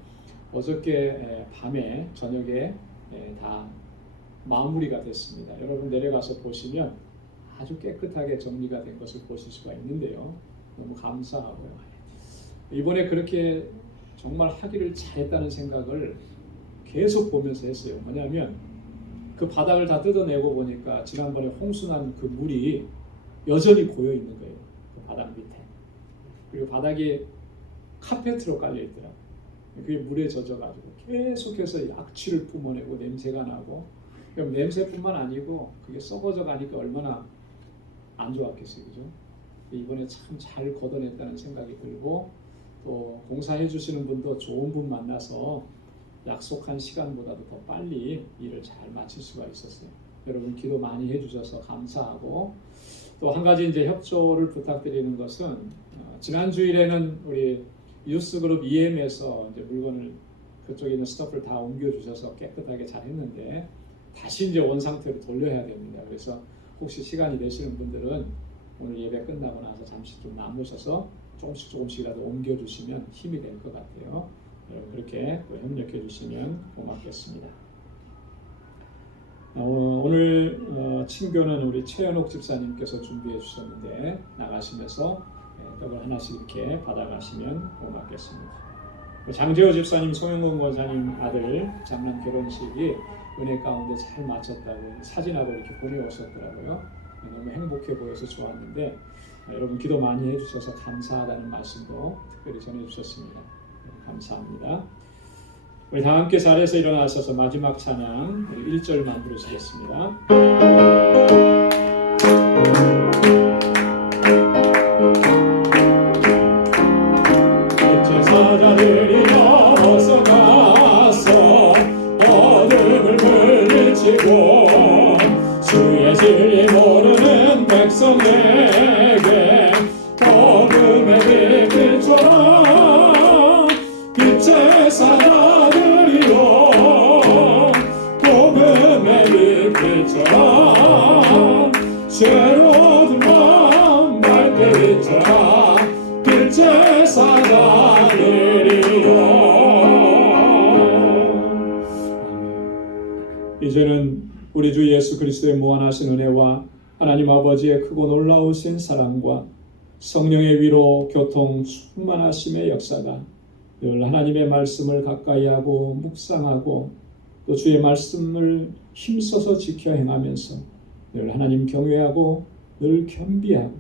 어저께 밤에 저녁에 다 마무리가 됐습니다. 여러분 내려가서 보시면 아주 깨끗하게 정리가 된 것을 보실 수가 있는데요. 너무 감사하고요. 이번에 그렇게 정말 하기를 잘했다는 생각을 계속 보면서 했어요. 뭐냐면 그 바닥을 다 뜯어내고 보니까 지난번에 홍수난 그 물이 여전히 고여 있는 거예요. 그 바닥 밑에. 그리고 바닥이 카페트로 깔려 있더라고요. 그게 물에 젖어가지고 계속해서 악취를 뿜어내고 냄새가 나고, 그럼 냄새뿐만 아니고 그게 썩어져 가니까 얼마나 안 좋았겠어요, 그죠? 이번에 참 잘 걷어냈다는 생각이 들고, 또 공사해 주시는 분도 좋은 분 만나서 약속한 시간보다도 더 빨리 일을 잘 마칠 수가 있었어요. 여러분 기도 많이 해주셔서 감사하고, 또 한 가지 이제 협조를 부탁드리는 것은 지난 주일에는 우리 유스그룹 EM에서 이제 물건을 그쪽에 있는 스토프를 다 옮겨주셔서 깨끗하게 잘 했는데 다시 이제 원 상태로 돌려야 됩니다. 그래서 혹시 시간이 되시는 분들은 오늘 예배 끝나고 나서 잠시 좀 남으셔서 조금씩이라도 옮겨주시면 힘이 될 것 같아요. 그렇게 또 협력해 주시면 고맙겠습니다. 오늘 친교는 우리 최현옥 집사님께서 준비해 주셨는데 나가시면서 떡을 하나씩 이렇게 받아가시면 고맙겠습니다. 장재호 집사님, 송영건 권사님 아들 장남 결혼식이 은혜 가운데 잘 마쳤다고 사진하고 이렇게 보내오셨더라고요. 너무 행복해 보여서 좋았는데 여러분 기도 많이 해주셔서 감사하다는 말씀도 특별히 전해주셨습니다. 감사합니다. 우리 다 함께 자리에서 일어나셔서 마지막 찬양 1절만 부르시겠습니다. 제사자들이 넘어서 가서 어둠을 물리치고 주의 진리 모르는 백성에게 복음의 빛처럼 빛의 사자들이요 복음의 빛처럼 새로운 마음 밝게 비춰라 빛의 사자들이요. 이제는 우리 주 예수 그리스도의 무한하신 은혜와 하나님 아버지의 크고 놀라우신 사랑과 성령의 위로 교통 충만하심의 역사가 늘 하나님의 말씀을 가까이 하고 묵상하고 또 주의 말씀을 힘써서 지켜 행하면서 늘 하나님 경외하고 늘 겸비하고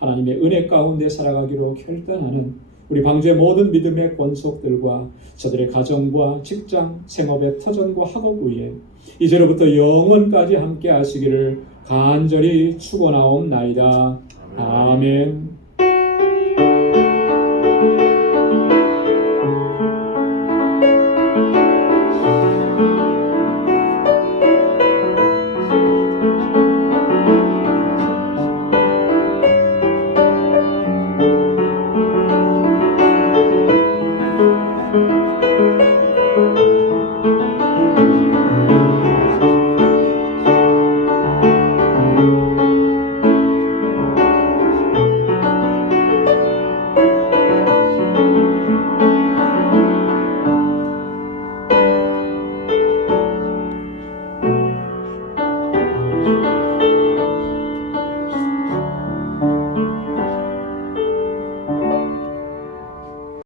하나님의 은혜 가운데 살아가기로 결단하는 우리 방주의 모든 믿음의 권속들과 저들의 가정과 직장, 생업의 터전과 학업 위에 이제로부터 영원까지 함께 하시기를 간절히 축원하옵나이다. 아멘.